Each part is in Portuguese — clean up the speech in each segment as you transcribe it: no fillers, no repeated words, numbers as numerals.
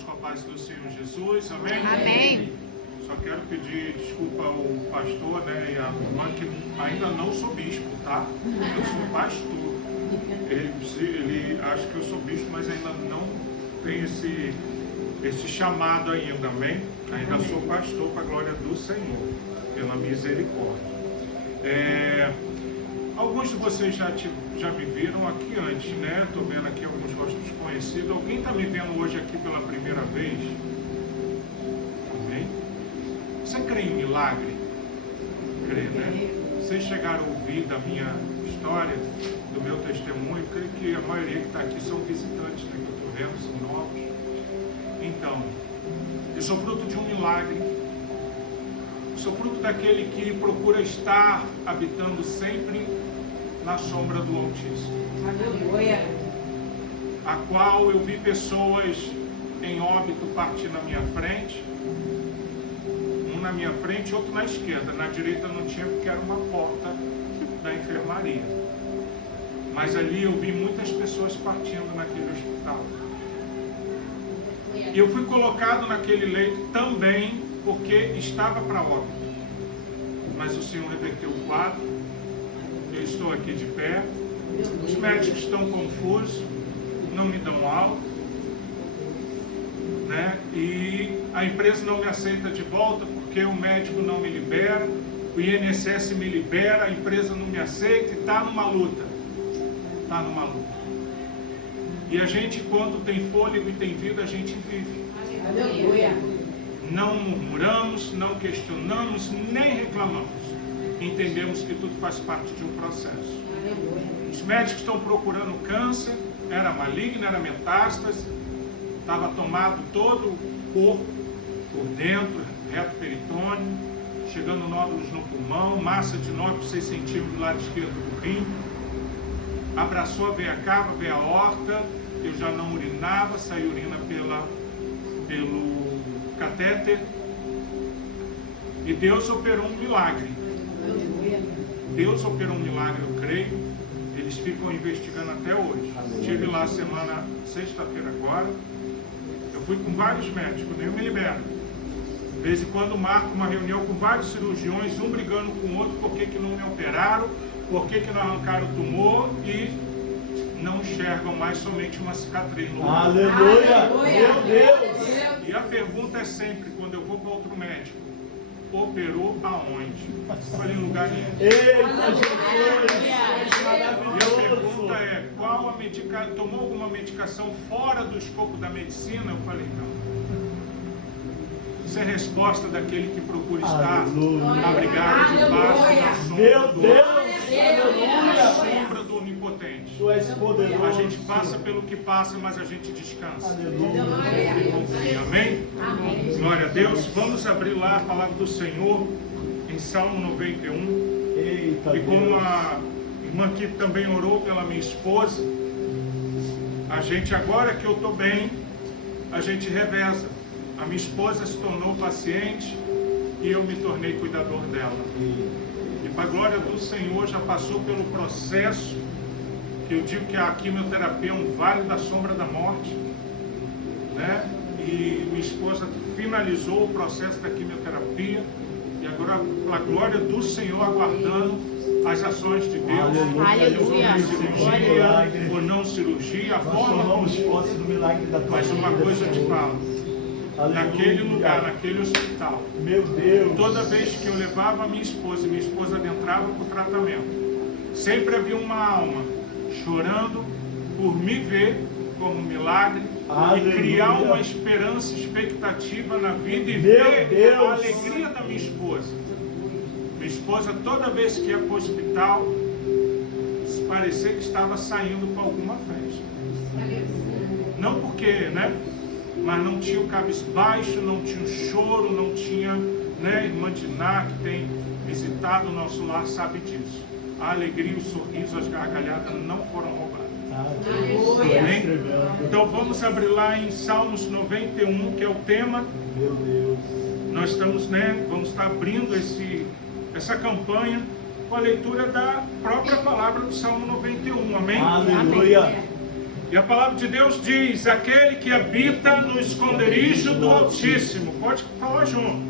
todos com a paz do Senhor Jesus, amém? Amém. Só quero pedir desculpa ao pastor, né, e à irmã, que ainda não sou bispo, tá? Eu sou pastor. Ele acha que eu sou bispo, mas ainda não tem esse chamado ainda, amém? Ainda sou pastor para a glória do Senhor, pela misericórdia. Alguns de vocês já me viram aqui antes, né? Estou vendo aqui alguns rostos conhecidos. Alguém está me vendo hoje aqui pela primeira vez? Amém? Você crê em milagre? Crê, né? Vocês chegaram a ouvir da minha história, do meu testemunho? Creio que a maioria que está aqui são visitantes, né? Que eu estou vendo, são novos. Então, eu sou fruto de um milagre. Sou fruto daquele que procura estar habitando sempre na sombra do Altíssimo. Aleluia. A qual eu vi pessoas em óbito partir na minha frente. Um na minha frente, outro na esquerda. Na direita não tinha, porque era uma porta da enfermaria. Mas ali eu vi muitas pessoas partindo naquele hospital. E eu fui colocado naquele leito também porque estava para óbito. Mas o Senhor reverteu o quadro. Eu estou aqui de pé. Os médicos estão confusos, não me dão alta, né? E a empresa não me aceita de volta porque o médico não me libera, o INSS me libera, a empresa não me aceita e está numa luta. Está numa luta. E a gente, quando tem fôlego e tem vida, a gente vive. Aleluia. Não murmuramos, não questionamos, nem reclamamos. Entendemos que tudo faz parte de um processo. Os médicos estão procurando câncer, era maligno, era metástase, estava tomado todo o corpo, por dentro, reto peritônio, chegando nódulos no pulmão, massa de 9,6 centímetros do lado esquerdo do rim, abraçou a veia cava, a veia aorta, eu já não urinava, saiu urina pelo catéter, e Deus operou um milagre. Deus operou um milagre, eu creio. Eles ficam investigando até hoje. Estive lá sexta-feira agora. Eu fui com vários médicos, nenhum me libera. De vez em quando marco uma reunião com vários cirurgiões, um brigando com o outro, por que não me operaram, por que não arrancaram o tumor e não enxergam mais somente uma cicatriz no olho. Aleluia! Meu Deus! E a pergunta é sempre, quando eu vou para outro médico, operou aonde? Falei, em lugar nenhum. Eita, Jesus! E a pergunta é, qual a medicação? Tomou alguma medicação fora do escopo da medicina? Eu falei, não. Isso é resposta daquele que procura estar abrigado debaixo da sombra do Onipotente. Tu és poderoso. A gente passa pelo que passa, mas a gente descansa. Aleluia. Amém? Glória a Deus. Vamos abrir lá a palavra do Senhor em Salmo 91. Eita, E como a irmã aqui também orou pela minha esposa, a gente, agora que eu estou bem, a gente reveza. A minha esposa se tornou paciente e eu me tornei cuidador dela. E para a glória do Senhor, já passou pelo processo, que eu digo que a quimioterapia é um vale da sombra da morte, né? E minha esposa finalizou o processo da quimioterapia e agora, para a glória do Senhor, aguardando as ações de Deus, Aleluia. cirurgia ou não cirurgia, a forma como for. Mas uma coisa eu te falo, naquele lugar, naquele hospital, meu Deus, toda vez que eu levava a minha esposa e minha esposa adentrava para o tratamento, sempre havia uma alma chorando por me ver como um milagre. Aleluia. E criar uma esperança, expectativa na vida e Meu ver Deus. a alegria da minha esposa. Minha esposa, toda vez que ia para o hospital, parecia que estava saindo para alguma festa. Não porque, né? Mas não tinha o cabisbaixo, não tinha o choro, não tinha, né? Irmã Diná, que tem visitado o nosso lar, sabe disso. A alegria, o sorriso, as gargalhadas não foram roubadas. Amém? Então vamos abrir lá em Salmos 91, que é o tema. Meu Deus. Nós estamos, né? Vamos estar abrindo essa campanha com a leitura da própria palavra do Salmo 91. Amém? Aleluia. E a palavra de Deus diz: aquele que habita no esconderijo do Altíssimo, pode falar junto,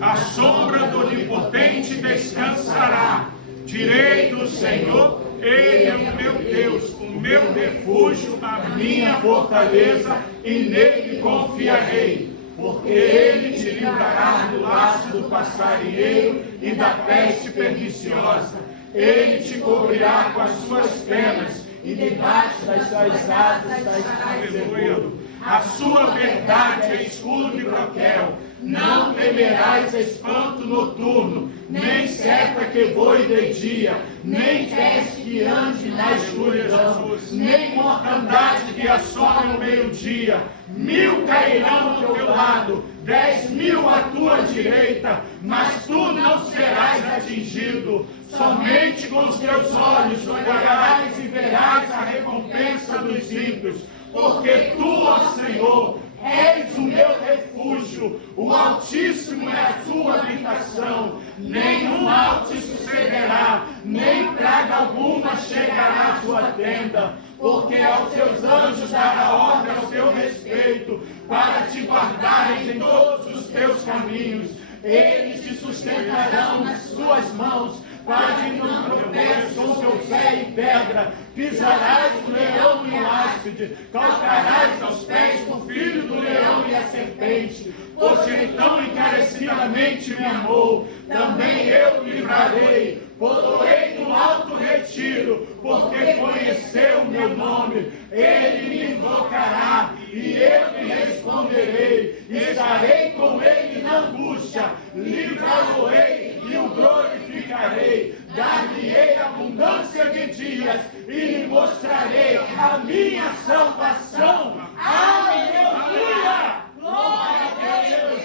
a sombra do Onipotente descansará. Direi do Senhor, Ele é o meu Deus, o meu refúgio, a minha fortaleza, e nele confiarei. Porque Ele te livrará do laço do passarinheiro e da peste perniciosa. Ele te cobrirá com as suas penas, e debaixo das suas asas estarás seguro. A sua verdade é escudo e broquel. Não temerás espanto noturno, nem seta que voe de dia, nem peste que ande na escuridão, nem mortandade que assola no meio-dia. 1000 cairão ao teu lado, 10.000 à tua direita, mas tu não serás atingido. Somente com os teus olhos olharás e verás a recompensa dos ímpios, porque tu, ó Senhor, és o meu refúgio, o Altíssimo é a tua habitação. Nenhum mal te sucederá, nem praga alguma chegará à tua tenda, porque aos seus anjos dará ordem ao teu respeito, para te guardarem em todos os teus caminhos. Eles te sustentarão nas suas mãos, para que não tropeces com teu pé em pedra. Pisarás o leão e o áspide, calcarás aos pés o filho do leão e a serpente. Porque tão encarecidamente me amou, também eu livrarei. Poloei no alto retiro, porque conheceu o meu nome. Ele me invocará, e eu lhe responderei. Estarei com ele na angústia, livrá-lo-ei e o glorificarei. Dar-lhe-ei abundância de dias, e lhe mostrarei a minha salvação. Aleluia! Glória a Deus!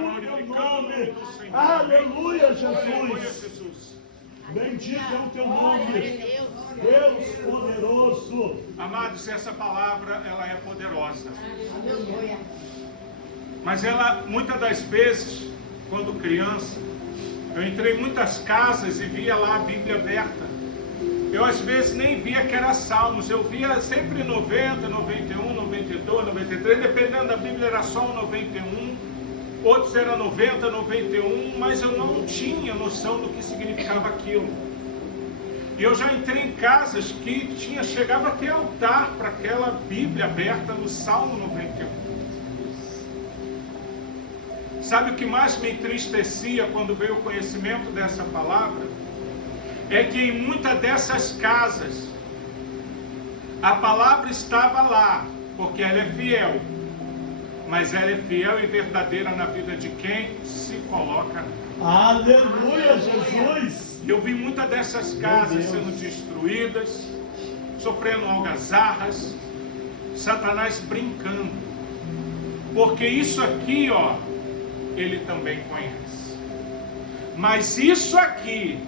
O teu nome. Aleluia, Jesus. Bendito é o teu nome, Deus poderoso. Amados, essa palavra, ela é poderosa. Mas ela, muitas das vezes, quando criança, eu entrei em muitas casas e via lá a Bíblia aberta. Eu às vezes nem via que era Salmos, eu via sempre 90, 91, 92, 93, dependendo da Bíblia era só o 91, outros eram 90, 91, mas eu não tinha noção do que significava aquilo. E eu já entrei em casas que chegava a ter altar para aquela Bíblia aberta no Salmo 91. Sabe o que mais me entristecia quando veio o conhecimento dessa palavra? É que em muitas dessas casas, a palavra estava lá, porque ela é fiel. Mas ela é fiel e verdadeira na vida de quem se coloca. Aleluia, Jesus! Eu vi muitas dessas casas sendo destruídas, sofrendo algazarras, Satanás brincando. Porque isso aqui, ó, ele também conhece. Mas isso aqui,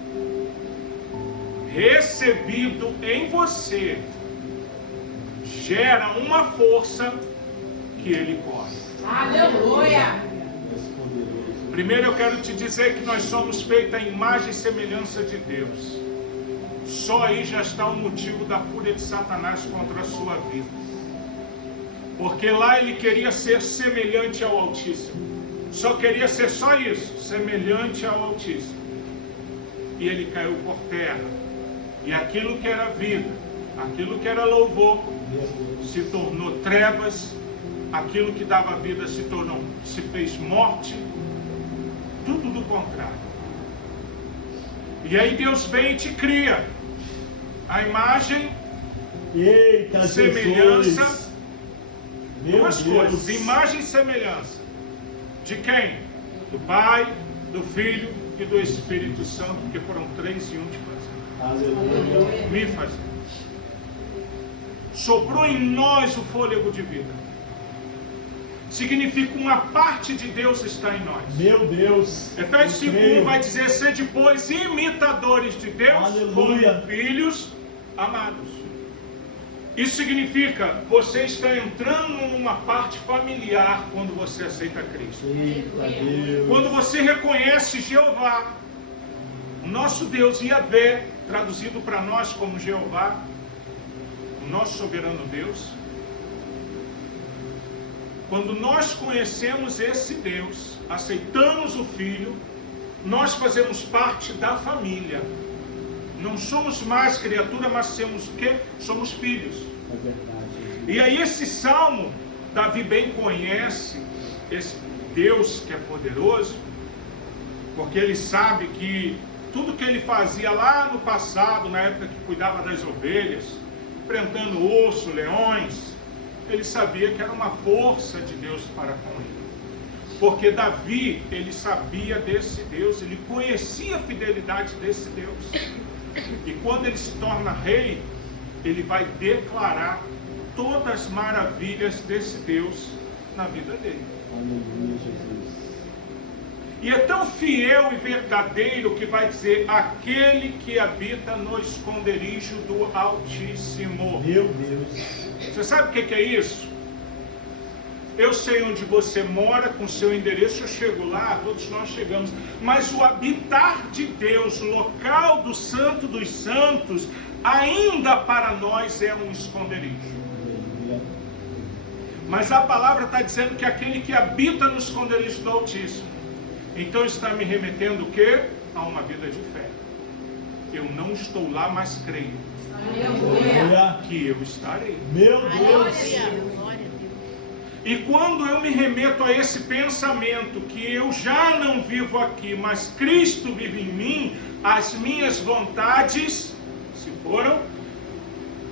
recebido em você, gera uma força que ele corre. Aleluia! Primeiro eu quero te dizer que nós somos feitos à imagem e semelhança de Deus. Só aí já está o motivo da fúria de Satanás contra a sua vida. Porque lá ele queria ser semelhante ao Altíssimo. Só queria ser só isso, semelhante ao Altíssimo. E ele caiu por terra. E aquilo que era vida, aquilo que era louvor, se tornou trevas. Aquilo que dava vida se fez morte. Tudo do contrário. E aí Deus vem e te cria a imagem, Eita, semelhança, Jesus. duas coisas, imagem e semelhança. De quem? Do Pai, do Filho e do Espírito Santo, porque foram 3 em 1 de fazer. Aleluia. Me fazer. Soprou em nós o fôlego de vida. Significa uma parte de Deus está em nós. Meu Deus. Efésios 5:1 vai dizer: sede, pois, imitadores de Deus, Aleluia. como filhos amados. Isso significa, você está entrando numa parte familiar quando você aceita Cristo. Eita, Deus. Quando você reconhece Jeová, o nosso Deus, Yahvé, traduzido para nós como Jeová, o o nosso soberano Deus. Quando nós conhecemos esse Deus, aceitamos o Filho, nós fazemos parte da família. Não somos mais criatura, mas somos filhos. É verdade. E aí esse salmo, Davi bem conhece esse Deus que é poderoso, porque ele sabe que tudo que ele fazia lá no passado, na época que cuidava das ovelhas, enfrentando urso, leões, ele sabia que era uma força de Deus para com ele. Porque Davi, ele sabia desse Deus, ele conhecia a fidelidade desse Deus. E quando ele se torna rei, ele vai declarar todas as maravilhas desse Deus na vida dele. Aleluia, Jesus. E é tão fiel e verdadeiro que vai dizer: aquele que habita no esconderijo do Altíssimo. Meu Deus. Você sabe o que é isso? Eu sei onde você mora, com seu endereço eu chego lá, todos nós chegamos. Mas o habitar de Deus, local do Santo dos Santos, ainda para nós é um esconderijo. Mas a palavra está dizendo que aquele que habita no esconderijo do Altíssimo, então está me remetendo o quê? A uma vida de fé. Eu não estou lá, mas creio que eu estarei. Meu Deus. E quando eu me remeto a esse pensamento que eu já não vivo aqui, mas Cristo vive em mim, as minhas vontades se foram,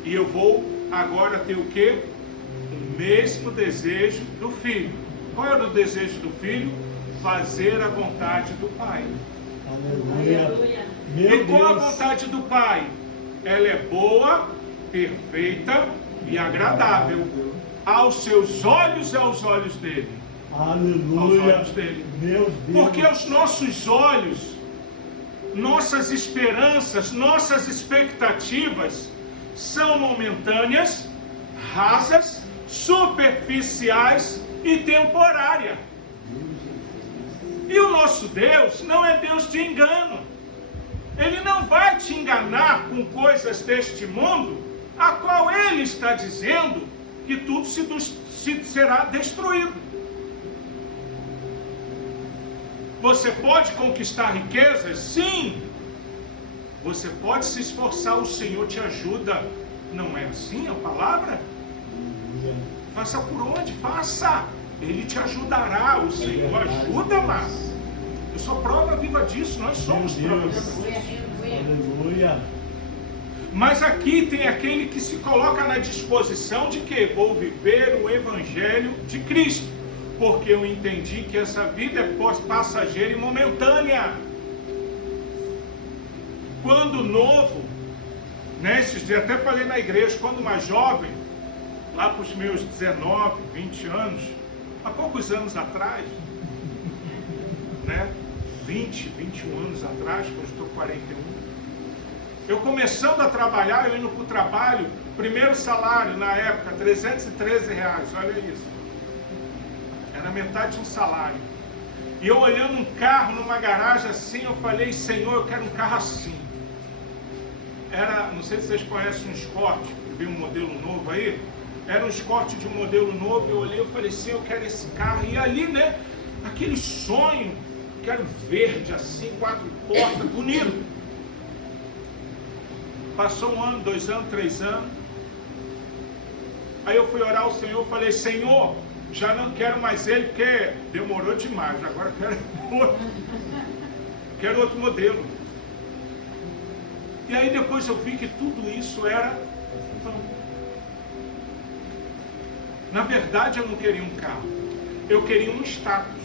e eu vou agora ter o quê? O mesmo desejo do Filho. Qual era o desejo do Filho? Fazer a vontade do Pai. Aleluia. Meu E qual a Deus. vontade do Pai? Ela é boa, perfeita e agradável aos seus olhos e aos olhos dele. Aleluia. Aos olhos dele. Meu Deus. Porque os nossos olhos, nossas esperanças, nossas expectativas são momentâneas, rasas, superficiais e temporárias. E o nosso Deus não é Deus de engano. Ele não vai te enganar com coisas deste mundo, a qual Ele está dizendo que tudo será destruído. Você pode conquistar riquezas? Sim. Você pode se esforçar, o Senhor te ajuda. Não é assim a palavra? Faça por onde? Faça. Ele te ajudará. O Senhor ajuda, mas eu sou prova viva disso. Nós somos prova viva. Aleluia. Mas aqui tem aquele que se coloca na disposição de que vou viver o Evangelho de Cristo, porque eu entendi que essa vida é passageira e momentânea. Quando novo, né, esses dias até falei na igreja, quando mais jovem, lá para os meus 19, 20 anos, há poucos anos atrás, né, 20, 21 anos atrás, quando estou 41, eu começando a trabalhar, eu indo para o trabalho, primeiro salário na época, R$313, olha isso. Era metade de um salário. E eu olhando um carro numa garagem assim, eu falei: Senhor, eu quero um carro assim. Era, não sei se vocês conhecem um Escort, viu um modelo novo aí? Era um Escort de um modelo novo, eu olhei, eu falei: Senhor, eu quero esse carro. E ali, né, aquele sonho, quero verde assim, 4 portas, bonito. Passou 1 ano, 2 anos, 3 anos. Aí eu fui orar ao Senhor, falei: Senhor, já não quero mais ele, porque demorou demais, agora quero outro modelo. E aí depois eu vi que tudo isso era vão. Na verdade eu não queria um carro, eu queria um status.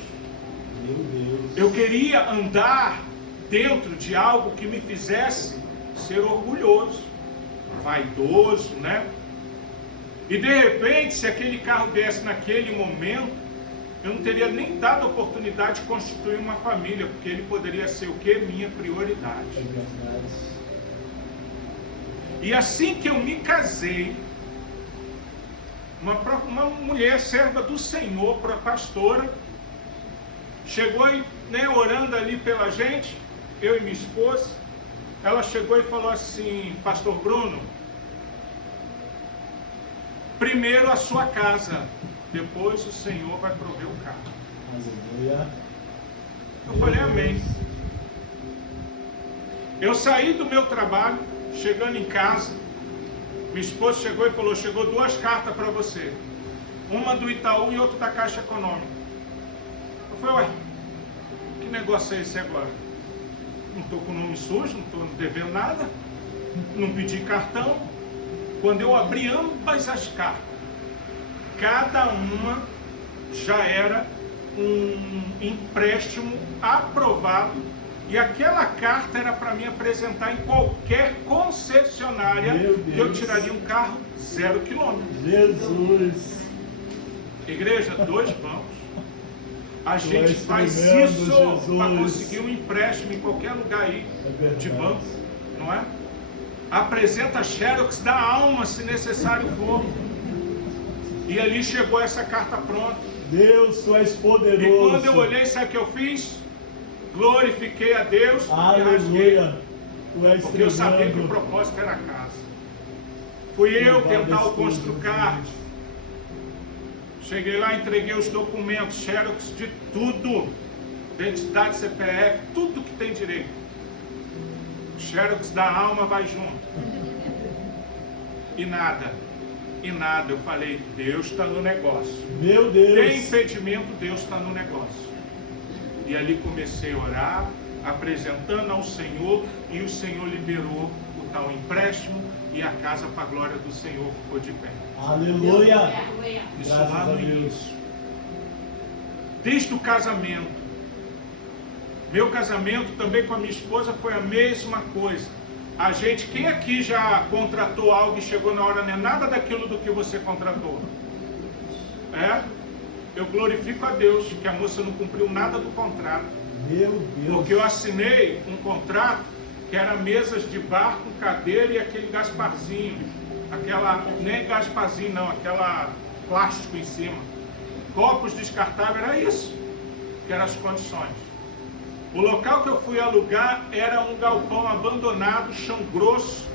Meu Deus. Eu queria andar dentro de algo que me fizesse ser orgulhoso, vaidoso, né? E de repente, se aquele carro viesse naquele momento, eu não teria nem dado a oportunidade de constituir uma família, porque ele poderia ser o quê? Minha prioridade. É verdade. E assim que eu me casei, uma mulher serva do Senhor, para pastora, chegou e, né, orando ali pela gente, eu e minha esposa, ela chegou e falou assim: Pastor Bruno, primeiro a sua casa, depois o Senhor vai prover o carro. Aleluia. Eu falei amém. Eu saí do meu trabalho, chegando em casa, minha esposa chegou e falou, chegou 2 cartas para você. Uma do Itaú e outra da Caixa Econômica. Eu falei, ué, que negócio é esse agora? Não estou com o nome sujo, não estou devendo nada, não pedi cartão. Quando eu abri ambas as cartas, cada uma já era um empréstimo aprovado, e aquela carta era para mim apresentar em qualquer concessionária que eu tiraria um carro 0 quilômetro. Jesus. Igreja, 2 bancos. A gente és faz tremendo, isso Jesus. para conseguir um empréstimo em qualquer lugar aí de banco, não é? Apresenta xerox da alma, se necessário for. E ali chegou essa carta pronta. Deus, tu és poderoso. E quando eu olhei, sabe o que eu fiz? Glorifiquei a Deus e rasguei. Aleluia. Tu és Porque eu sabia que o tremendo. propósito era a casa. Fui eu Louvado tentar o és tu, Construcard. Jesus. Cheguei lá, entreguei os documentos, xerox de tudo. Identidade, CPF, tudo que tem direito. Xerox da alma vai junto. E nada. Eu falei, Deus está no negócio. Meu Deus. Tem impedimento, Deus está no negócio. E ali comecei a orar, apresentando ao Senhor, e o Senhor liberou o tal empréstimo, e a casa, para a glória do Senhor, ficou de pé. Aleluia. Isso Graças lá a no Deus. início. Desde o casamento. Meu casamento também com a minha esposa foi a mesma coisa. A gente, quem aqui já contratou algo e chegou na hora, não é nada daquilo do que você contratou? É? Eu glorifico a Deus que a moça não cumpriu nada do contrato. Meu Deus. Porque eu assinei um contrato que era mesas de bar com cadeira e aquele Gasparzinho. Aquela, nem Gasparzinho não, aquela plástico em cima. Copos descartáveis, era isso que eram as condições. O local que eu fui alugar era um galpão abandonado, chão grosso.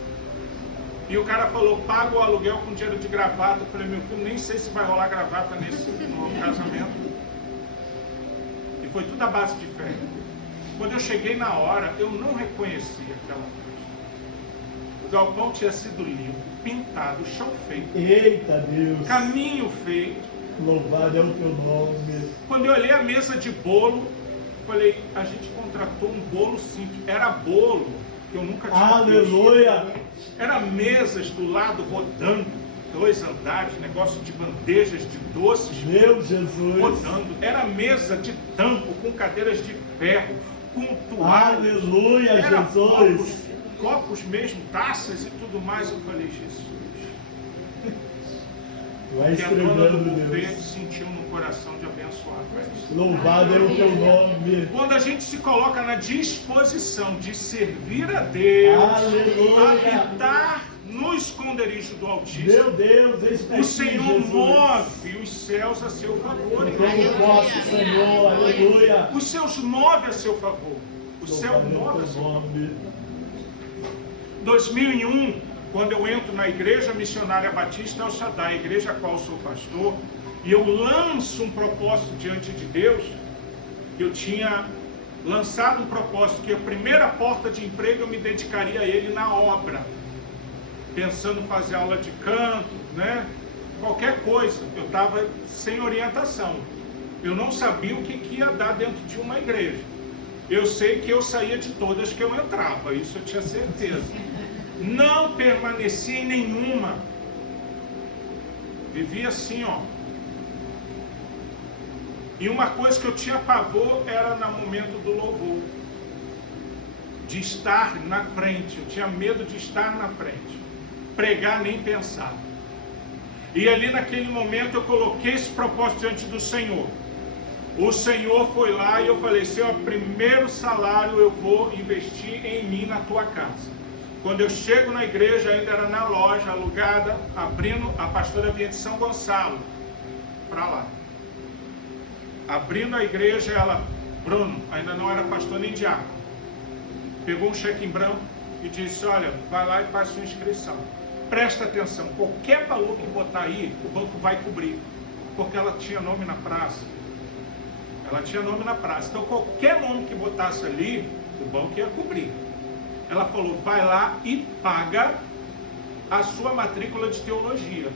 E o cara falou, paga o aluguel com dinheiro de gravata. Eu falei, meu filho, nem sei se vai rolar gravata nesse novo casamento. E foi tudo à base de fé. Quando eu cheguei na hora, eu não reconheci aquela coisa. O galpão tinha sido limpo, pintado, o chão feito. Eita Deus. Caminho feito. Louvado é o teu nome. Quando eu olhei a mesa de bolo, falei, a gente contratou um bolo simples. Era bolo que eu nunca tinha visto. Aleluia. Era mesas do lado rodando, 2 andares, negócio de bandejas de doces Meu Jesus. rodando. Era mesa de tampo com cadeiras de ferro, com toalhas. Aleluia, Era Jesus. copos mesmo, taças e tudo mais. Eu falei, Jesus. Tu és Que a dona do tremendo, buffet Deus. sentiu no coração de abençoar a festa. Louvado é o teu nome. Quando a gente se coloca na disposição de servir a Deus, Aleluia. habitar no esconderijo do Altíssimo, Meu Deus, o espírito Senhor Jesus. move os céus a seu favor. Eu posso, Senhor. Aleluia. Os céus movem a seu favor. O céu Louvado é move o a teu seu favor. nome. 2001, quando eu entro na Igreja Missionária Batista El Shaddai, igreja a qual sou pastor, e eu lanço um propósito diante de Deus, eu tinha lançado um propósito que a primeira porta de emprego eu me dedicaria a ele na obra, pensando em fazer aula de canto, né? Qualquer coisa. Eu estava sem orientação. Eu não sabia o que ia dar dentro de uma igreja. Eu sei que eu saía de todas que eu entrava, isso eu tinha certeza. Não permaneci em nenhuma. Vivia assim, ó. E uma coisa que eu tinha pavor era no momento do louvor. De estar na frente. Eu tinha medo de estar na frente. Pregar nem pensar. E ali naquele momento eu coloquei esse propósito diante do Senhor. O Senhor foi lá e eu falei, Senhor, primeiro salário eu vou investir em mim na tua casa. Quando eu chego na igreja, ainda era na loja alugada, abrindo, a pastora vinha de São Gonçalo, para lá. Abrindo a igreja, ela, Bruno, ainda não era pastor nem diácono, pegou um cheque em branco e disse, olha, vai lá e faz sua inscrição. Presta atenção, qualquer valor que botar aí, o banco vai cobrir, porque ela tinha nome na praça. Ela tinha nome na praça, então qualquer nome que botasse ali, o banco ia cobrir. Ela falou, vai lá e paga a sua matrícula de teologia.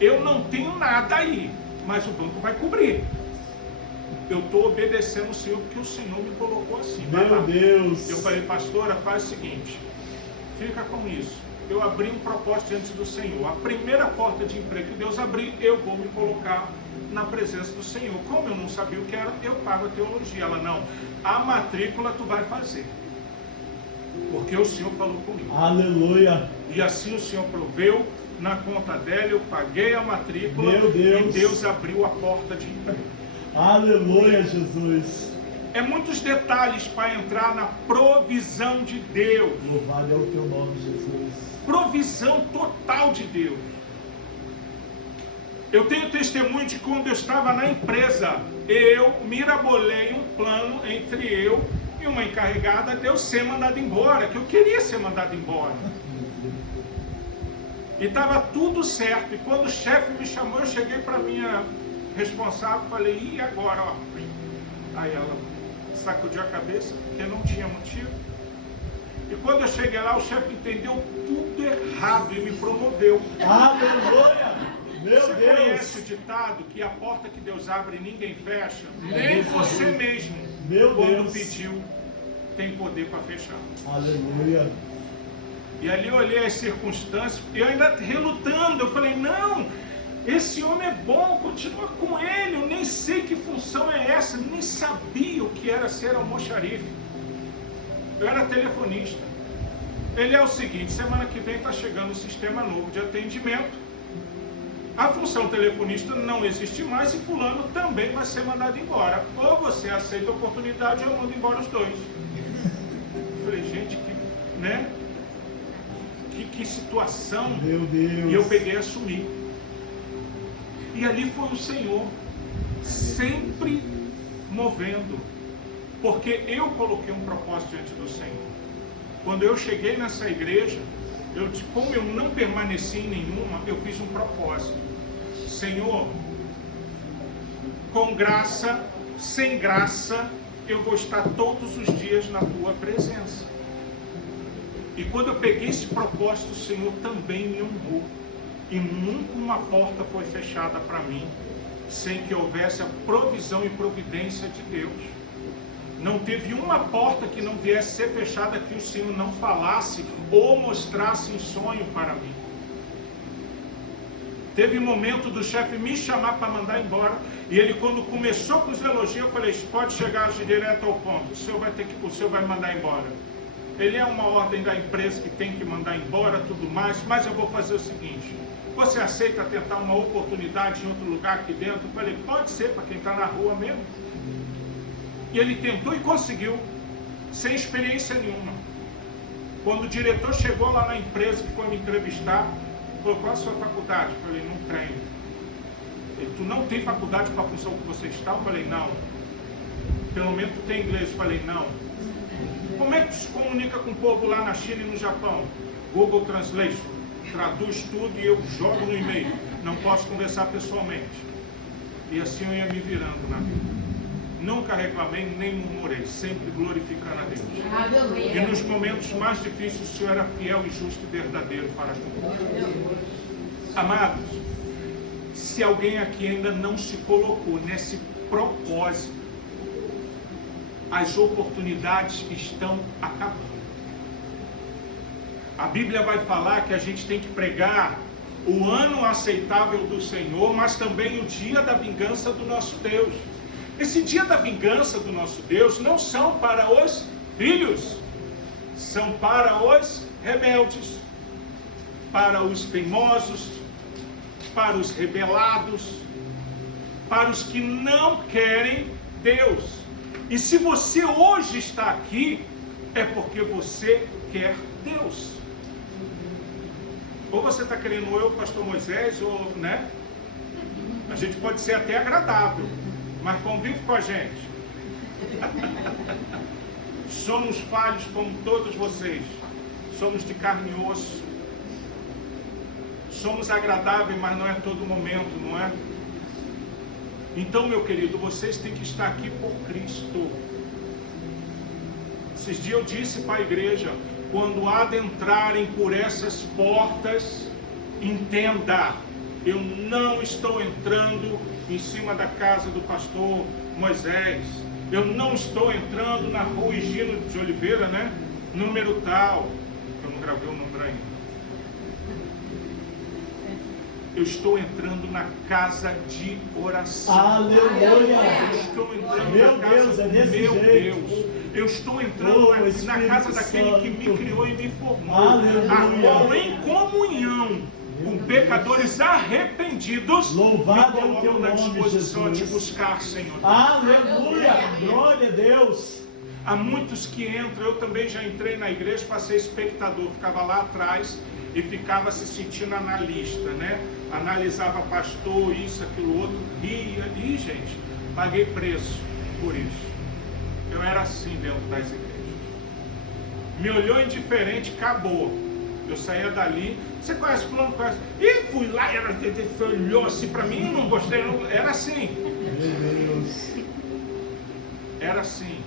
Eu não tenho nada aí, mas o banco vai cobrir. Eu estou obedecendo o Senhor, porque o Senhor me colocou assim. Meu Deus! Eu falei, pastora, faz o seguinte, fica com isso. Eu abri um propósito diante do Senhor. A primeira porta de emprego que Deus abrir, eu vou me colocar na presença do Senhor. Como eu não sabia o que era, eu pago a teologia. Ela, não, a matrícula tu vai fazer, porque o Senhor falou comigo. Aleluia! E assim o Senhor proveu na conta dela, eu paguei a matrícula. Meu Deus. E Deus abriu a porta de emprego. Aleluia, Jesus! É muitos detalhes para entrar na provisão de Deus. Louvado é o teu nome, Jesus. Provisão total de Deus. Eu tenho testemunho de quando eu estava na empresa, eu mirabolei um plano entre eu e uma encarregada de eu ser mandado embora, que eu queria ser mandado embora. E estava tudo certo. E quando o chefe me chamou, eu cheguei para minha responsável e falei, e agora? Ó? Aí ela sacudiu a cabeça, porque não tinha motivo. E quando eu cheguei lá, o chefe entendeu tudo errado e me promoveu. Aleluia! Meu Você Deus! conhece o ditado que a porta que Deus abre ninguém fecha? Nem você mesmo, Meu quando Deus. pediu, tem poder para fechar. Aleluia! E ali eu olhei as circunstâncias e eu ainda relutando, eu falei, não, esse homem é bom, continua com ele, eu nem sei que função é essa, nem sabia o que era ser almoxarife. Eu era telefonista. Ele é o seguinte, semana que vem está chegando um sistema novo de atendimento, a função telefonista não existe mais e fulano também vai ser mandado embora. Ou você aceita a oportunidade ou eu mando embora os dois. Eu falei, gente, que situação. Meu Deus! E eu peguei e assumi. E ali foi o Senhor, sempre movendo, porque eu coloquei um propósito diante do Senhor. Quando eu cheguei nessa igreja, como eu não permaneci em nenhuma, eu fiz um propósito. Senhor, com graça, sem graça, eu vou estar todos os dias na tua presença. E quando eu peguei esse propósito, o Senhor também me honrou. E nunca uma porta foi fechada para mim, sem que houvesse a provisão e providência de Deus. Não teve uma porta que não viesse ser fechada que o Senhor não falasse ou mostrasse em sonho para mim. Teve momento do chefe me chamar para mandar embora, e ele, quando começou com os elogios, eu falei, pode chegar direto ao ponto, o senhor vai mandar embora. Ele é uma ordem da empresa que tem que mandar embora, tudo mais, mas eu vou fazer o seguinte, você aceita tentar uma oportunidade em outro lugar aqui dentro? Eu falei, pode ser, para quem está na rua mesmo. E ele tentou e conseguiu, sem experiência nenhuma. Quando o diretor chegou lá na empresa que foi me entrevistar, falou, qual a sua faculdade? Eu falei, não tenho. Ele, tu não tem faculdade para a função que você está? Eu falei, não. Pelo menos tu tem inglês? Eu falei, não. Como é que tu se comunica com o povo lá na China e no Japão? Google Translation. Traduz tudo e eu jogo no e-mail. Não posso conversar pessoalmente. E assim eu ia me virando na vida. Nunca reclamei, nem murmurei, sempre glorificando a Deus. E nos momentos mais difíceis, o Senhor era fiel e justo e verdadeiro para nós. Amados, se alguém aqui ainda não se colocou nesse propósito, as oportunidades estão acabando. A Bíblia vai falar que a gente tem que pregar o ano aceitável do Senhor, mas também o dia da vingança do nosso Deus. Esse dia da vingança do nosso Deus não são para os filhos, são para os rebeldes, para os teimosos, para os rebelados, para os que não querem Deus. E se você hoje está aqui, é porque você quer Deus. Ou você está querendo eu, pastor Moisés, ou, né? A gente pode ser até agradável, mas convive com a gente. Somos falhos como todos vocês. Somos de carne e osso. Somos agradáveis, mas não é todo momento, não é? Então, meu querido, vocês têm que estar aqui por Cristo. Esses dias eu disse para a igreja, quando adentrarem por essas portas, entenda, eu não estou entrando em cima da casa do pastor Moisés, eu não estou entrando na rua Higino de Oliveira, né? Número tal, eu não gravei o número ainda. Eu estou entrando na casa de oração. Aleluia. Eu estou entrando Meu na casa Deus, é desse meu jeito. Deus. Eu estou entrando Oh, na Espírito casa daquele que me Santo. criou e me formou. Aleluia. A qual em comunhão com pecadores arrependidos Louvado me é o teu colocam na nome, disposição de Jesus. buscar, Senhor. Aleluia. Glória a Deus. Há muitos que entram, eu também já entrei na igreja para ser espectador, ficava lá atrás e ficava se sentindo analista, né? Analisava pastor, isso, aquilo, outro, ria, e gente, paguei preço por isso. Eu era assim dentro das igrejas. Me olhou indiferente, acabou. Eu saía dali, você conhece fulano, conhece? E fui lá, olhou assim para mim, eu não gostei, não, era assim. Meu Deus. Era assim.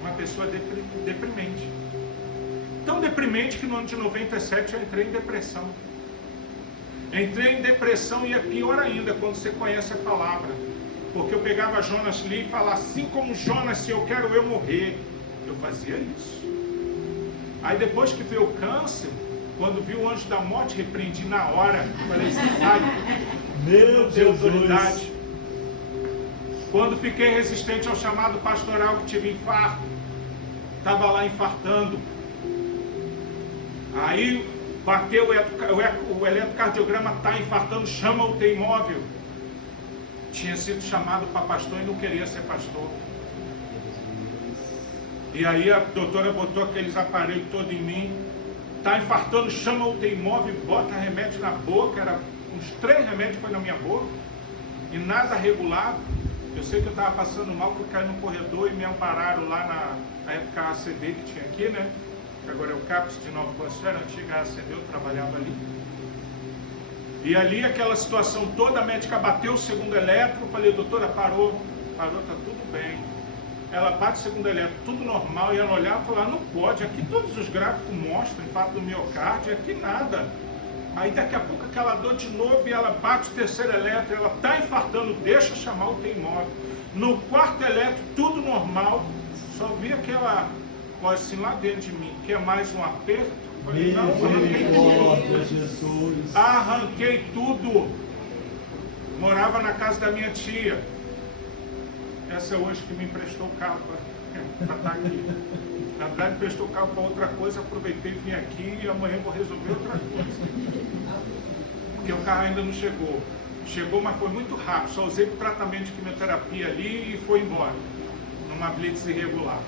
Uma pessoa deprimente. Tão deprimente que no ano de 97 eu entrei em depressão. Entrei em depressão e é pior ainda quando você conhece a palavra. Porque eu pegava Jonas ali e falava, assim como Jonas, se eu quero eu morrer. Eu fazia isso. Aí depois que veio o câncer, quando vi o anjo da morte, repreendi na hora. Falei assim, sai. Meu Deu Deus. autoridade. Quando fiquei resistente ao chamado pastoral, que tive infarto, estava lá infartando. Aí bateu o eletrocardiograma, está infartando, chama o UTI móvel. Tinha sido chamado para pastor e não queria ser pastor. E aí a doutora botou aqueles aparelhos todos em mim. Está infartando, chama o UTI móvel, bota remédio na boca. Era uns 3 remédios foi na minha boca. E nada regular. Eu sei que eu estava passando mal, fui cair no corredor e me ampararam lá na época ACD que tinha aqui, né? Que agora é o CAPS de Nova Atmosfera, a antiga ACD, eu trabalhava ali. E ali aquela situação toda, a médica bateu o segundo eletro, falei, doutora, parou, tá tudo bem. Ela bate o segundo eletro, tudo normal, e ela olhava e falava, não pode, aqui todos os gráficos mostram infarto do miocárdio, aqui nada. Aí daqui a pouco aquela dor de novo e ela bate o terceiro eletro, ela está infartando, deixa chamar o UTI móvel. No quarto eletro, tudo normal, só vi aquela voz assim lá dentro de mim, quer mais um aperto? Falei, não, arranquei tudo. Jesus. Arranquei tudo. Morava na casa da minha tia. Essa é hoje que me emprestou o carro para estar aqui. Na verdade, emprestou o carro para outra coisa, aproveitei e vim aqui e amanhã vou resolver outra coisa. Porque o carro ainda não chegou. Chegou, mas foi muito rápido. Só usei o tratamento de quimioterapia ali e foi embora. Numa blitz irregular.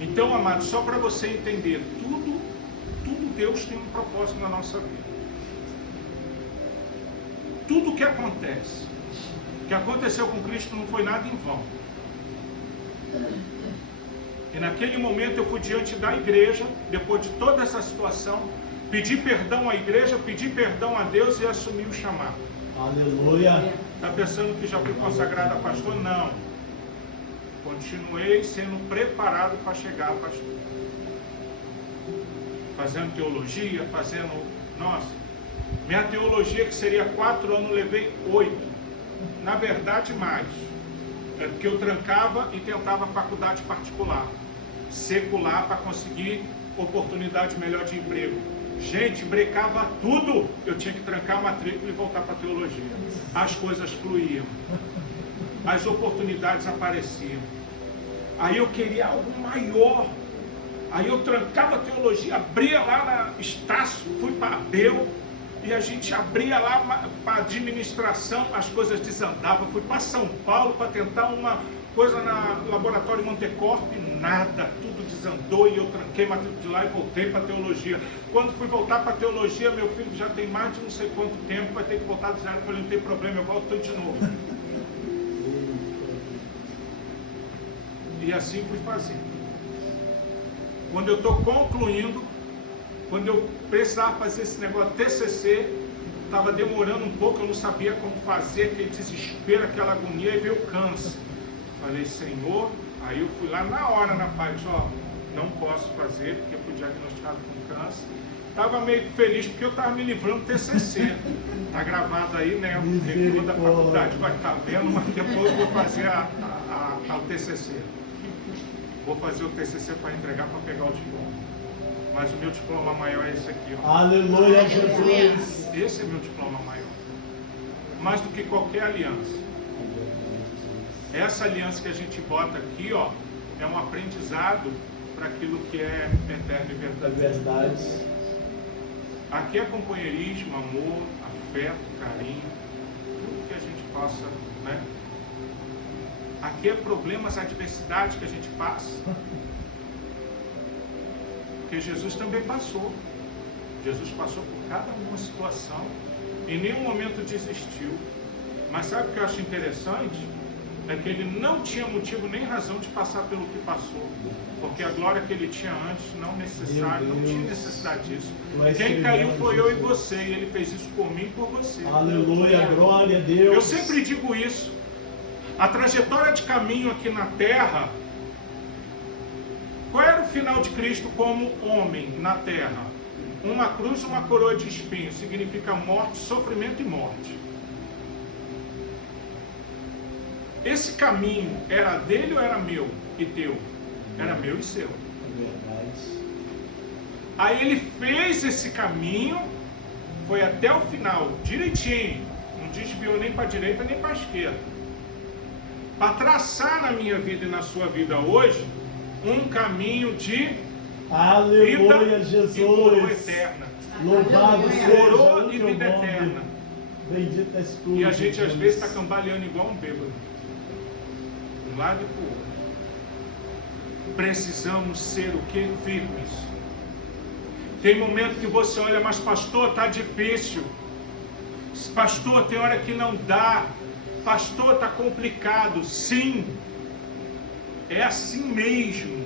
Então, amado, só para você entender, tudo Deus tem um propósito na nossa vida. Tudo que acontece, que aconteceu com Cristo não foi nada em vão. E naquele momento eu fui diante da igreja, depois de toda essa situação, pedi perdão à igreja, pedi perdão a Deus e assumi o chamado. Aleluia. Está pensando que já fui consagrado a pastor? Não. Continuei sendo preparado para chegar a pastor. Fazendo teologia, Nossa, minha teologia que seria 4 anos, levei 8. Na verdade, mais. É porque eu trancava e tentava faculdade particular. Secular para conseguir oportunidade melhor de emprego. Gente, brecava tudo. Eu tinha que trancar a matrícula e voltar para a teologia. As coisas fluíam. As oportunidades apareciam. Aí eu queria algo maior. Aí eu trancava a teologia, abria lá na Estácio, fui para Abel, e a gente abria lá para administração, as coisas desandavam. Fui para São Paulo para tentar uma coisa na Laboratório Montecorp, nada, tudo desandou, e eu tranquei matrícula de lá e voltei para a teologia. Quando fui voltar para a teologia, meu filho já tem mais de não sei quanto tempo, vai ter que voltar dizendo, eu falei, não tem problema, eu volto tudo de novo. E assim fui fazendo. Quando eu estou concluindo, Quando eu precisava fazer esse negócio TCC, estava demorando um pouco, eu não sabia como fazer, aquele desespero, aquela agonia, e veio o câncer. Falei, Senhor, aí eu fui lá na hora na paz, ó, não posso fazer, porque eu fui diagnosticado com câncer. Estava meio feliz porque eu estava me livrando do TCC. Está gravado aí, né? O reitor da faculdade vai estar vendo, mas depois eu vou fazer o TCC. Vou fazer o TCC para entregar, para pegar o diploma. Mas o meu diploma maior é esse aqui, ó. Aleluia, Jesus. Esse é meu diploma maior. Mais do que qualquer aliança. Essa aliança que a gente bota aqui, ó, é um aprendizado para aquilo que é eterno e verdadeiro. Verdade. Aqui é companheirismo, amor, afeto, carinho, tudo que a gente possa, né? Aqui é problemas, adversidades que a gente passa. Porque Jesus também passou. Jesus passou por cada uma situação. Em nenhum momento desistiu. Mas sabe o que eu acho interessante? É que ele não tinha motivo nem razão de passar pelo que passou. Porque a glória que ele tinha antes não tinha necessidade disso. Quem caiu foi eu e você, e ele fez isso por mim e por você. Aleluia, glória a Deus. Eu sempre digo isso. A trajetória de caminho aqui na terra, qual era o final de Cristo como homem na terra? Uma cruz, uma coroa de espinhos, significa morte, sofrimento e morte. Esse caminho era dele ou era meu e teu? Era meu e seu. Aí ele fez esse caminho, foi até o final, direitinho, não desviou nem para a direita nem para a esquerda, para traçar na minha vida e na sua vida hoje um caminho de Aleluia, vida Jesus. e coroa eterna. Louvado seja Coroa o e teu vida nome. eterna. Bendito és tu. E a gente às Jesus. vezes está cambaleando igual um bêbado, de um lado e para o outro. Precisamos ser o que? Firmes. Tem momento que você olha, mas pastor, está difícil. Pastor, tem hora que não dá. Pastor, está complicado. Sim, é assim mesmo.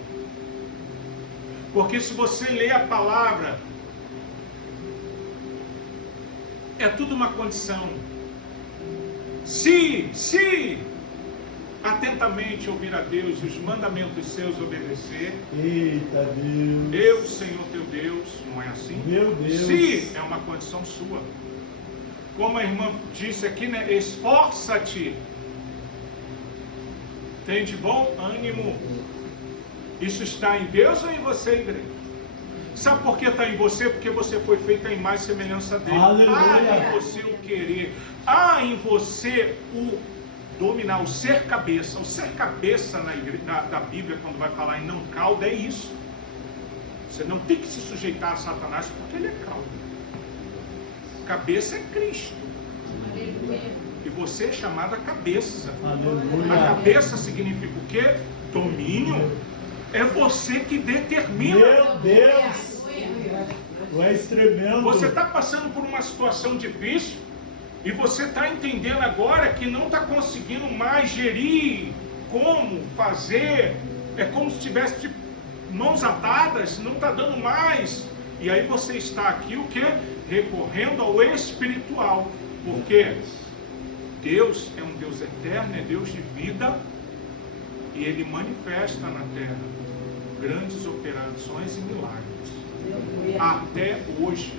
Porque se você ler a palavra, é tudo uma condição. Se atentamente ouvir a Deus, os mandamentos seus obedecer. Eita Deus. Eu, Senhor teu Deus, não é assim? Meu Deus. Se é uma condição sua. Como a irmã disse aqui, né? Esforça-te. Tem de bom ânimo. Isso está em Deus ou em você, igreja? Sabe por que está em você? Porque você foi feito em mais semelhança dele. Aleluia. Há em você o querer. Há em você o dominar, o ser cabeça. O ser cabeça da Bíblia, quando vai falar em não cauda, é isso. Você não tem que se sujeitar a Satanás porque ele é cauda. Cabeça é Cristo. E você é chamada cabeça. Aleluia. A cabeça significa o quê? Domínio. É você que determina. Meu Deus. Tu és tremendo. Você está passando por uma situação difícil e você está entendendo agora que não está conseguindo mais gerir como fazer. É como se tivesse de mãos atadas, não está dando mais. E aí você está aqui o quê? Recorrendo ao espiritual. Porque Deus é um Deus eterno, é Deus de vida. E Ele manifesta na terra grandes operações e milagres. Até hoje.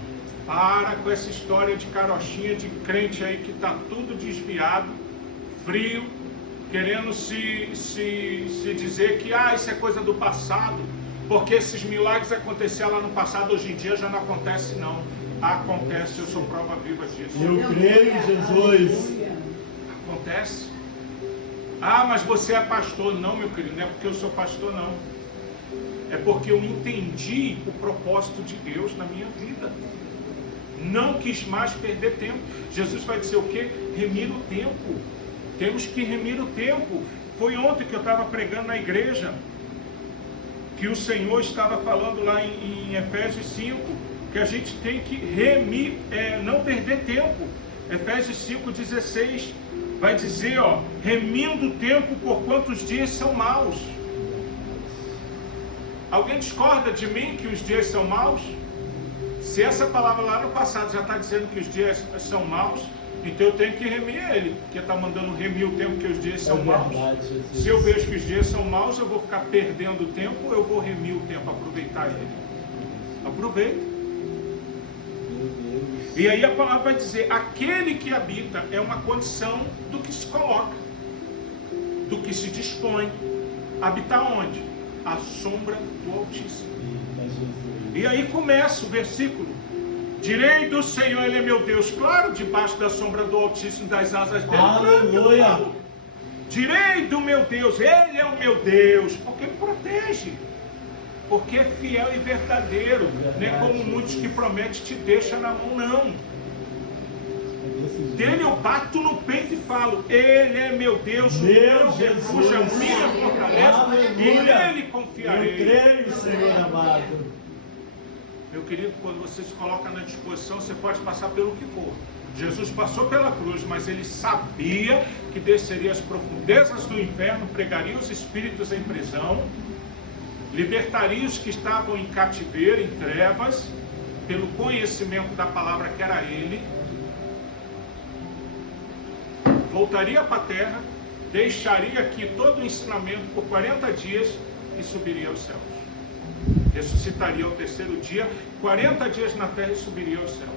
Para com essa história de carochinha de crente aí que está tudo desviado, frio, querendo se dizer que isso é coisa do passado, porque esses milagres aconteceram lá no passado, hoje em dia já não acontece não. Acontece, eu sou prova viva disso. Eu creio em Jesus. Acontece. Mas você é pastor. Não, meu querido, não é porque eu sou pastor, não. É porque eu entendi o propósito de Deus na minha vida. Não quis mais perder tempo. Jesus vai dizer o quê? Remir o tempo. Temos que remir o tempo. Foi ontem que eu estava pregando na igreja, que o Senhor estava falando lá em Efésios 5, que a gente tem que remir, não perder tempo. Efésios 5,16 vai dizer, remindo o tempo por quantos dias são maus. Alguém discorda de mim que os dias são maus? Se essa palavra lá no passado já está dizendo que os dias são maus, então eu tenho que remir ele, porque está mandando remir o tempo que os dias são maus. Se eu vejo que os dias são maus, eu vou ficar perdendo o tempo, ou eu vou remir o tempo, aproveitar ele. Aproveita. E aí a palavra vai dizer, aquele que habita é uma condição do que se coloca, do que se dispõe. Habitar onde? À sombra do Altíssimo. E aí começa o versículo. Direi do Senhor, Ele é meu Deus. Claro, debaixo da sombra do Altíssimo, das asas dele. Aleluia. Claro, direi do meu Deus, Ele é o meu Deus, porque me protege. Porque é fiel e verdadeiro. Nem como muitos que prometem te deixa na mão, não. Dele eu bato no peito e falo, Ele é meu Deus, o meu refúgio, a minha fortaleza, e nele confiarei. Eu creio, Senhor amado. Meu querido, quando você se coloca na disposição, você pode passar pelo que for. Jesus passou pela cruz, mas ele sabia que desceria às profundezas do inferno, pregaria os espíritos em prisão, libertaria os que estavam em cativeiro, em trevas, pelo conhecimento da palavra que era ele, voltaria para a terra, deixaria aqui todo o ensinamento por 40 dias e subiria aos céus. Ressuscitaria ao terceiro dia, 40 dias na terra e subiria aos céus.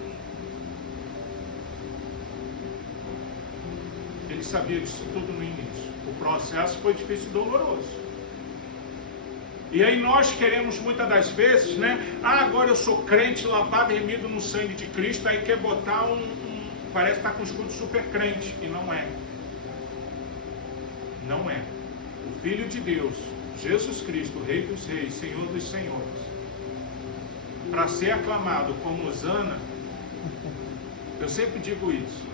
Ele sabia disso tudo no início. O processo foi difícil e doloroso. E aí nós queremos muitas das vezes, né? Agora eu sou crente, lavado e remido no sangue de Cristo, aí quer botar parece que está com escudo super crente, e não é. Não é. O Filho de Deus, Jesus Cristo, Rei dos Reis, Senhor dos Senhores, para ser aclamado como Hosana, eu sempre digo isso,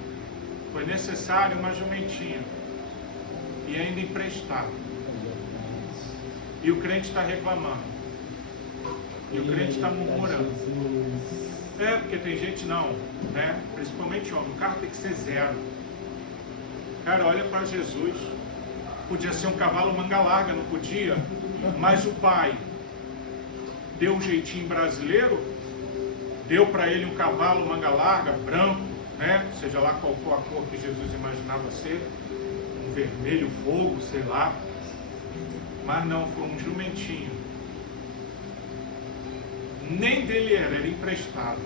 foi necessário uma jumentinha, e ainda emprestado. E o crente está reclamando, e o crente está murmurando. Porque tem gente não, né? Principalmente homem, o carro tem que ser zero. Cara, olha para Jesus. Podia ser um cavalo manga larga, não podia? Mas o pai deu um jeitinho brasileiro, deu para ele um cavalo manga larga, branco, né? Seja lá qual for a cor que Jesus imaginava ser, um vermelho fogo, sei lá. Mas não, foi um jumentinho. Nem dele era emprestado.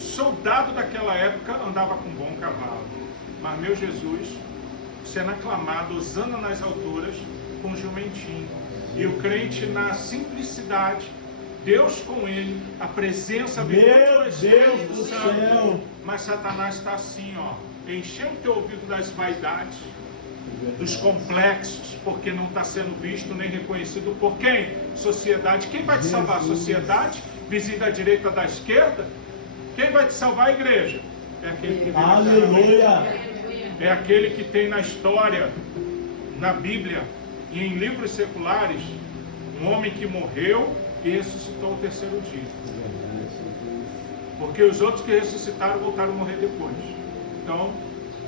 Soldado daquela época andava com um bom cavalo, mas meu Jesus sendo aclamado, Hosana nas alturas, com jumentinho. E o crente na simplicidade, Deus com ele, a presença meu Deus do céu. Mas Satanás está assim, ó, enchendo o teu ouvido das vaidades, dos complexos, porque não está sendo visto nem reconhecido por quem? Sociedade. Quem vai te salvar? A sociedade? Vizinho da direita, da esquerda? Quem vai te salvar? A igreja. É aquele que aleluia. É aquele que tem na história, na Bíblia e em livros seculares, um homem que morreu e ressuscitou ao terceiro dia. Porque os outros que ressuscitaram voltaram a morrer depois. Então,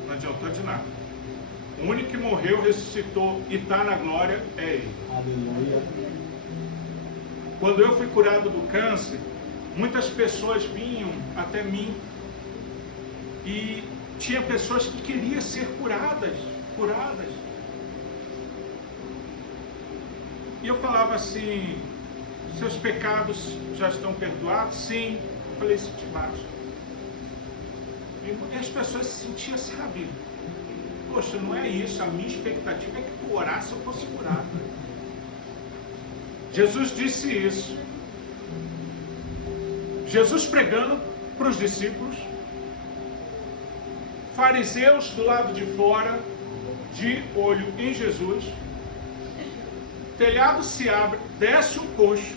não adiantou de nada. O único que morreu, ressuscitou e está na glória é ele. Aleluia. Quando eu fui curado do câncer, muitas pessoas vinham até mim e tinha pessoas que queriam ser curadas. E eu falava assim, seus pecados já estão perdoados? Sim. Eu falei, isso te basta. E as pessoas se sentiam, sabe? Poxa, não é isso, a minha expectativa é que tu orasse e eu fosse curado. Jesus disse isso. Jesus pregando para os discípulos, fariseus do lado de fora, de olho em Jesus, telhado se abre, desce um coxo,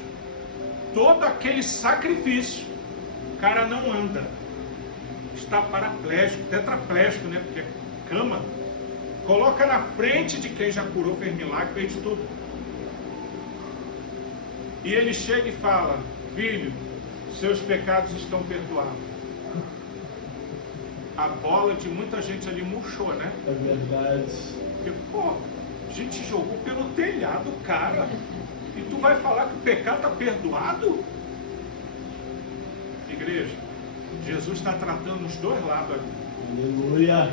todo aquele sacrifício, o cara não anda, está paraplégico, tetraplégico, né, porque é cama, coloca na frente de quem já curou, fez milagre, fez de tudo. E ele chega e fala, filho, seus pecados estão perdoados. A bola de muita gente ali murchou, né? É verdade. Porque, pô, a gente jogou pelo telhado, cara. E tu vai falar que o pecado está perdoado? Igreja, Jesus está tratando os dois lados aqui. Aleluia.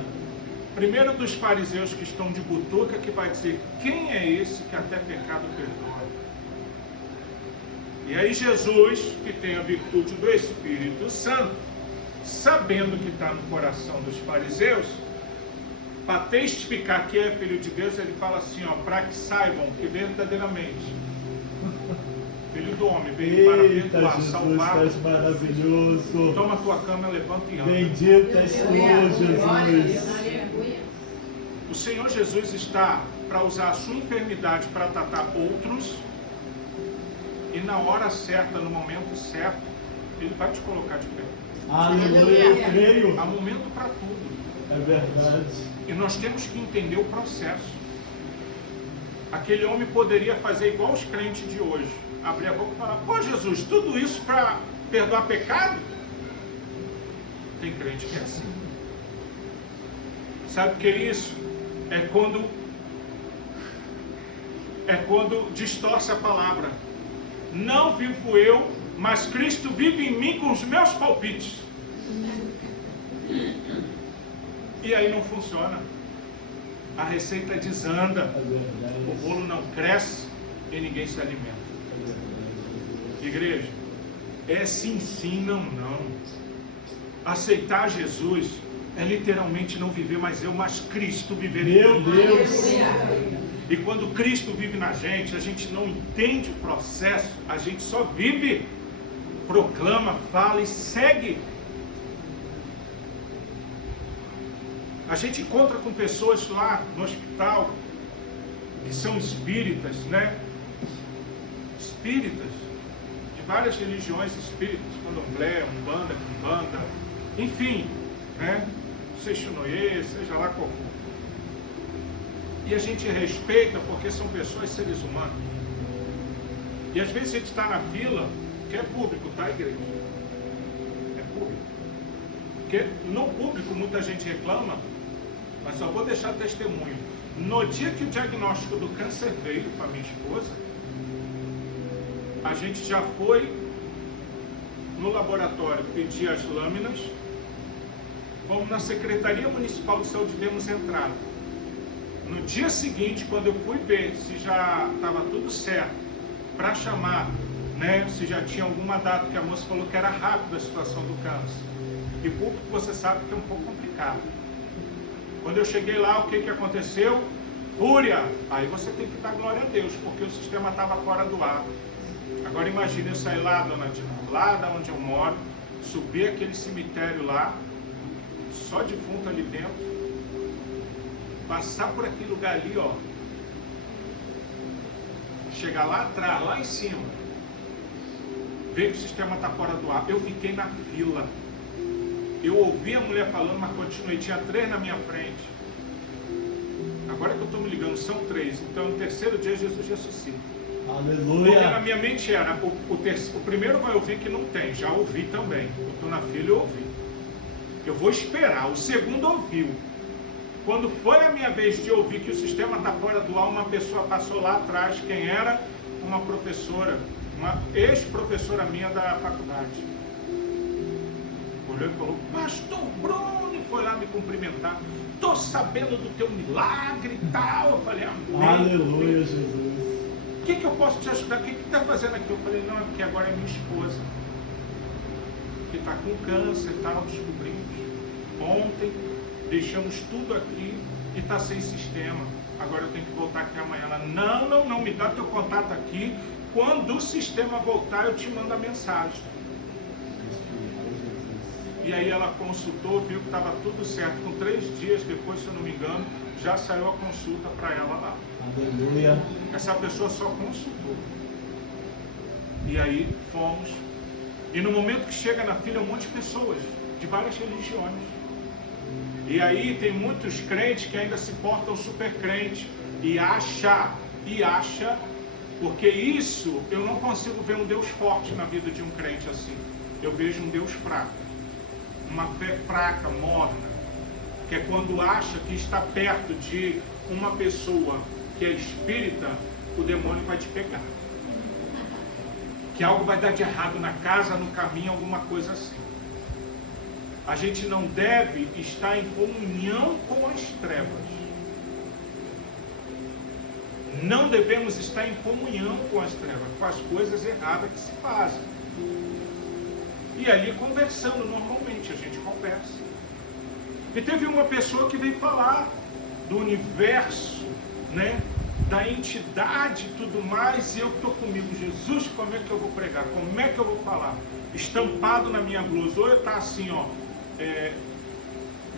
Primeiro dos fariseus que estão de butuca, que vai dizer, quem é esse que até pecado perdoa? E aí Jesus, que tem a virtude do Espírito Santo, sabendo que está no coração dos fariseus, para testificar que é filho de Deus, ele fala assim, ó, para que saibam que verdadeiramente Filho do homem veio para perdoar, Jesus, salvar. és maravilhoso. Toma a tua cama, levanta e anda. Bendito és tu, Jesus. O Senhor Jesus está para usar a sua enfermidade para tratar outros, e na hora certa, no momento certo, Ele vai te colocar de pé. Aleluia, eu creio. Há momento para tudo. É verdade. E nós temos que entender o processo. Aquele homem poderia fazer igual os crentes de hoje. Abrir a boca e falar, pô Jesus, tudo isso para perdoar pecado? Tem crente que é assim. Sabe o que é isso? É quando distorce a palavra. Não vivo eu, mas Cristo vive em mim com os meus palpites. E aí não funciona. A receita desanda. O bolo não cresce e ninguém se alimenta. Igreja, é sim, sim, não, não. Aceitar Jesus é literalmente não viver mais eu, mas Cristo viver em Meu mim. Deus. E quando Cristo vive na gente, a gente não entende o processo, a gente só vive, proclama, fala e segue. A gente encontra com pessoas lá no hospital que são espíritas, né? Espíritas de várias religiões espíritas, candomblé, umbanda, quimbanda, enfim, né? Seixonoye, seja lá qual for. E a gente respeita porque são pessoas, seres humanos. E às vezes a gente está na fila, que é público, tá, igreja? É público. Porque no público muita gente reclama, mas só vou deixar testemunho. No dia que o diagnóstico do câncer veio para minha esposa, a gente já foi no laboratório pedir as lâminas, fomos na Secretaria Municipal de Saúde, demos entrada. No dia seguinte, quando eu fui ver se já estava tudo certo, para chamar, né, se já tinha alguma data, que a moça falou que era rápida a situação do câncer. E público você sabe que é um pouco complicado. Quando eu cheguei lá, o que aconteceu? Fúria! Aí você tem que dar glória a Deus, porque o sistema estava fora do ar. Agora imagine eu sair lá, dona Dina, lá da onde eu moro, subir aquele cemitério lá, só defunto ali dentro, passar por aquele lugar ali, ó, chegar lá atrás, lá em cima, ver que o sistema está fora do ar. Eu fiquei na fila. Eu ouvi a mulher falando, mas continuei. Tinha 3 na minha frente. Agora que eu estou me ligando, são 3. Então, no terceiro dia, Jesus ressuscita. Aleluia. Porque na minha mente era, o primeiro vai ouvir que não tem. Já ouvi também. Eu estou na fila e ouvi. Eu vou esperar. O segundo ouviu. Quando foi a minha vez de ouvir que o sistema está fora do ar, uma pessoa passou lá atrás. Quem era? Uma professora. Uma ex-professora minha da faculdade. Olhou e falou, pastor Bruno, e foi lá me cumprimentar. Estou sabendo do teu milagre e tal. Eu falei, amém. Aleluia, Jesus. O que eu posso te ajudar? O que está fazendo aqui? Eu falei, não, é porque agora é minha esposa, que está com câncer e tal, descobrimos. Ontem, deixamos tudo aqui e está sem sistema. Agora eu tenho que voltar aqui amanhã. Ela, não, me dá teu contato aqui. Quando o sistema voltar, eu te mando a mensagem. E aí ela consultou, viu que estava tudo certo. Com 3 dias depois, se eu não me engano, já saiu a consulta para ela lá. Aleluia. Essa pessoa só consultou. E aí fomos. E no momento que chega na fila, um monte de pessoas, de várias religiões. E aí tem muitos crentes que ainda se portam super crente. E acha, porque isso, eu não consigo ver um Deus forte na vida de um crente assim. Eu vejo um Deus fraco. Uma fé fraca, morna, que é quando acha que está perto de uma pessoa que é espírita, o demônio vai te pegar. que algo vai dar de errado na casa, no caminho, alguma coisa assim. A gente não deve estar em comunhão com as trevas. Não devemos estar em comunhão com as trevas, com as coisas erradas que se fazem. E ali conversando, normalmente a gente conversa. E teve uma pessoa que veio falar do universo, né? Da entidade e tudo mais, e eu estou comigo, Jesus, como é que eu vou pregar? Como é que eu vou falar? Estampado na minha blusa, ou está assim, ó,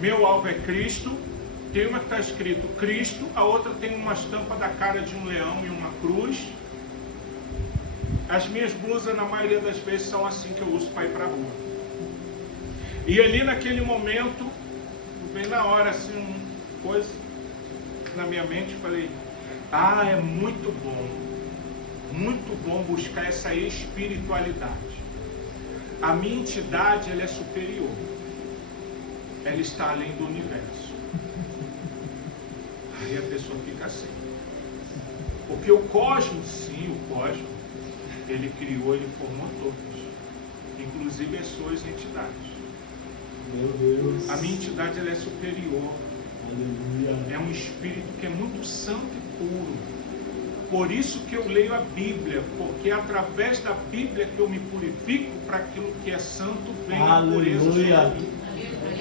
meu alvo é Cristo, tem uma que está escrito Cristo, a outra tem uma estampa da cara de um leão e uma cruz. As minhas blusas, na maioria das vezes, são assim que eu uso para ir para a rua. E ali naquele momento, bem na hora, assim, uma coisa na minha mente, falei, é muito bom buscar essa espiritualidade. A minha entidade, ela é superior. Ela está além do universo. Aí a pessoa fica assim. Porque o cosmos, sim, o cosmos, ele criou, ele formou todos. Inclusive as suas entidades. Meu Deus. A minha entidade, ela é superior. Aleluia. É um espírito que é muito santo e puro. Por isso que eu leio a Bíblia, porque é através da Bíblia que eu me purifico para aquilo que é santo vem a pureza sobre mim.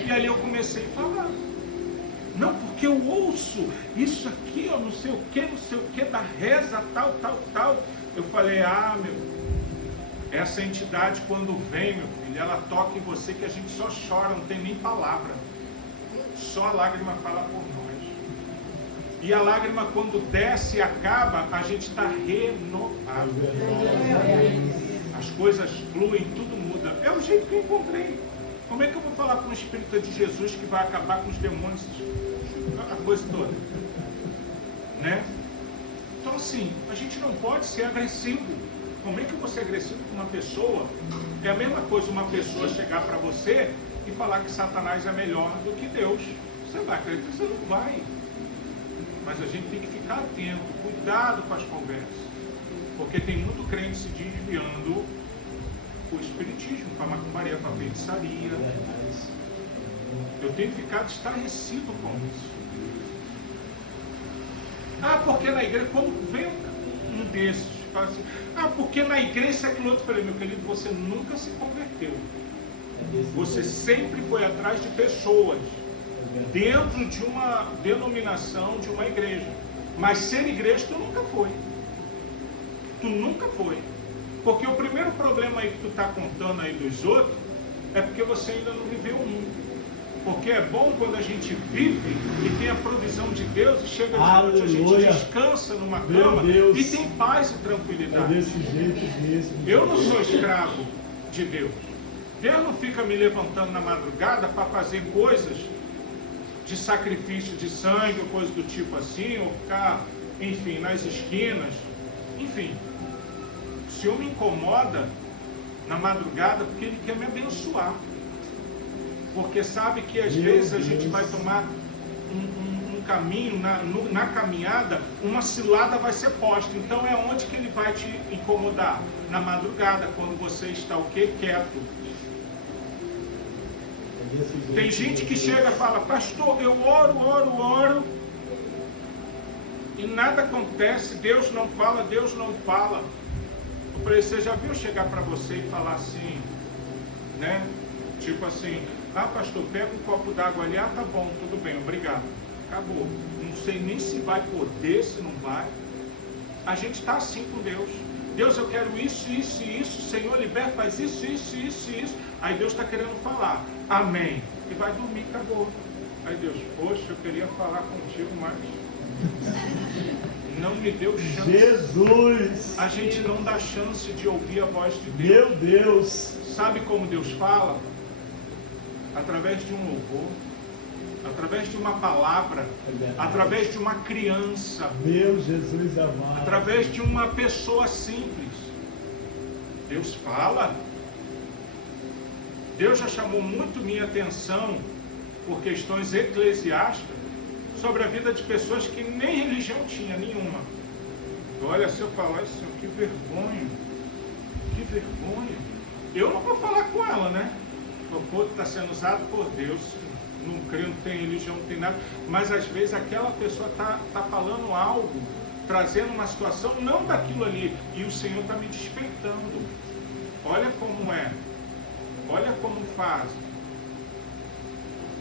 E ali eu comecei a falar. Não, porque eu ouço isso aqui, ó, não sei o que, da reza, tal. Eu falei, essa entidade quando vem, meu filho, ela toca em você que a gente só chora, não tem nem palavra. Só a lágrima fala por nós. E a lágrima quando desce e acaba, a gente está renovado. As coisas fluem, tudo muda. É o jeito que eu encontrei. Como é que eu vou falar com o Espírito de Jesus que vai acabar com os demônios, a coisa toda? Né? Então assim, a gente não pode ser agressivo. Como é que eu vou ser agressivo com uma pessoa? É a mesma coisa uma pessoa chegar para você e falar que Satanás é melhor do que Deus. Você vai acreditar? Você não vai. Mas a gente tem que ficar atento, cuidado com as conversas. Porque tem muito crente se desviando o espiritismo, para a macumbaria, para a feitiçaria. Eu tenho ficado estarrecido com isso. Porque na igreja, quando vem um desses, fala assim, porque na igreja aquilo outro, eu falei, meu querido, você nunca se converteu. Você sempre foi atrás de pessoas dentro de uma denominação, de uma igreja. Mas ser igreja tu nunca foi. Tu nunca foi. Porque o primeiro problema aí que tu está contando aí dos outros é porque você ainda não viveu um. Porque é bom quando a gente vive e tem a provisão de Deus e chega de noite, a gente descansa numa cama e tem paz e tranquilidade. É desse jeito mesmo. Eu não sou escravo de Deus. Deus não fica me levantando na madrugada para fazer coisas de sacrifício de sangue, ou coisa do tipo assim, ou ficar, enfim, nas esquinas. Enfim, o Senhor me incomoda na madrugada porque Ele quer me abençoar. Porque sabe que às vezes a gente vai tomar um caminho, na caminhada, uma cilada vai ser posta. Então é onde que Ele vai te incomodar? Na madrugada, quando você está o quê? Quieto. Tem gente que chega e fala, pastor, eu oro, e nada acontece, Deus não fala. Eu falei, você já viu chegar para você e falar assim, né? Tipo assim, pastor, pega um copo d'água ali, tá bom, tudo bem, obrigado. Acabou. Não sei nem se vai poder, se não vai. A gente está assim com Deus. Deus, eu quero isso, Senhor, liberta, faz isso. Aí Deus está querendo falar, amém. E vai dormir, acabou. Aí Deus, poxa, eu queria falar contigo, mas não me deu chance. Jesus! A gente não dá chance de ouvir a voz de Deus. Meu Deus! Sabe como Deus fala? Através de um louvor, através de uma palavra, através de uma criança, meu Jesus amado, através de uma pessoa simples. Deus fala. Deus já chamou muito minha atenção por questões eclesiásticas sobre a vida de pessoas que nem religião tinha nenhuma. Olha, se eu falar isso, que vergonha. Que vergonha. Eu não vou falar com ela, né? O corpo está sendo usado por Deus. Não creio, não tem religião, não tem nada. Mas às vezes aquela pessoa está falando algo, trazendo uma situação não daquilo ali. E o Senhor está me despertando. Olha como é. Olha como faz.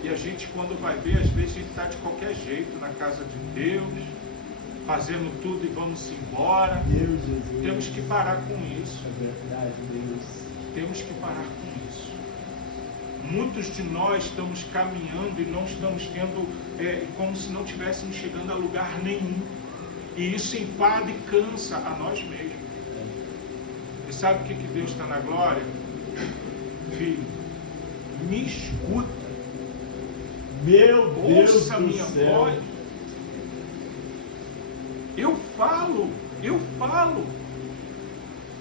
E a gente, quando vai ver, às vezes a gente está de qualquer jeito na casa de Deus, fazendo tudo e vamos embora. Deus, Jesus. Temos que parar com isso. É verdade, Deus. Temos que parar com isso. Muitos de nós estamos caminhando e não estamos tendo, como se não estivéssemos chegando a lugar nenhum. E isso enfada e cansa a nós mesmos. E sabe o que Deus está na glória? Filho, me escuta. Meu Deus Ouça a do minha céu. voz. Eu falo,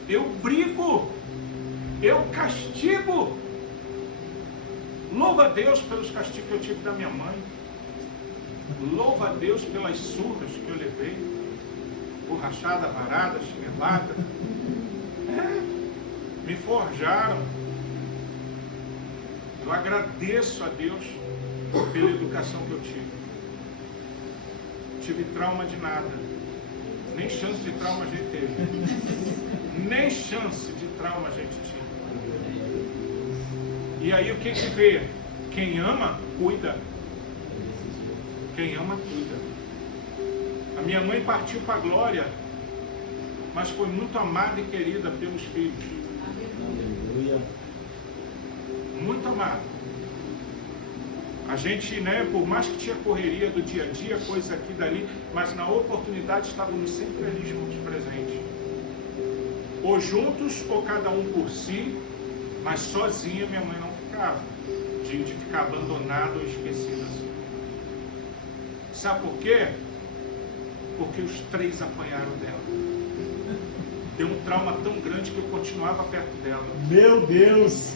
eu brigo, eu castigo. Louva a Deus pelos castigos que eu tive da minha mãe. Louva a Deus pelas surras que eu levei. Borrachada, varada, chinelada. Me forjaram. Eu agradeço a Deus pela educação que eu tive. Tive trauma de nada. Nem chance de trauma a gente teve. Nem chance de trauma a gente tinha. E aí o que vê? Quem ama, cuida. Quem ama, cuida. A minha mãe partiu para a glória, mas foi muito amada e querida pelos filhos. Aleluia. Muito amada. A gente, por mais que tinha correria do dia a dia, coisa aqui e dali, mas na oportunidade estávamos sempre ali juntos, presentes. Ou juntos, ou cada um por si, mas sozinha minha mãe não ficava. De ficar abandonada ou esquecida assim. Sabe por quê? Porque os três apanharam dela. Deu um trauma tão grande que eu continuava perto dela. Meu Deus.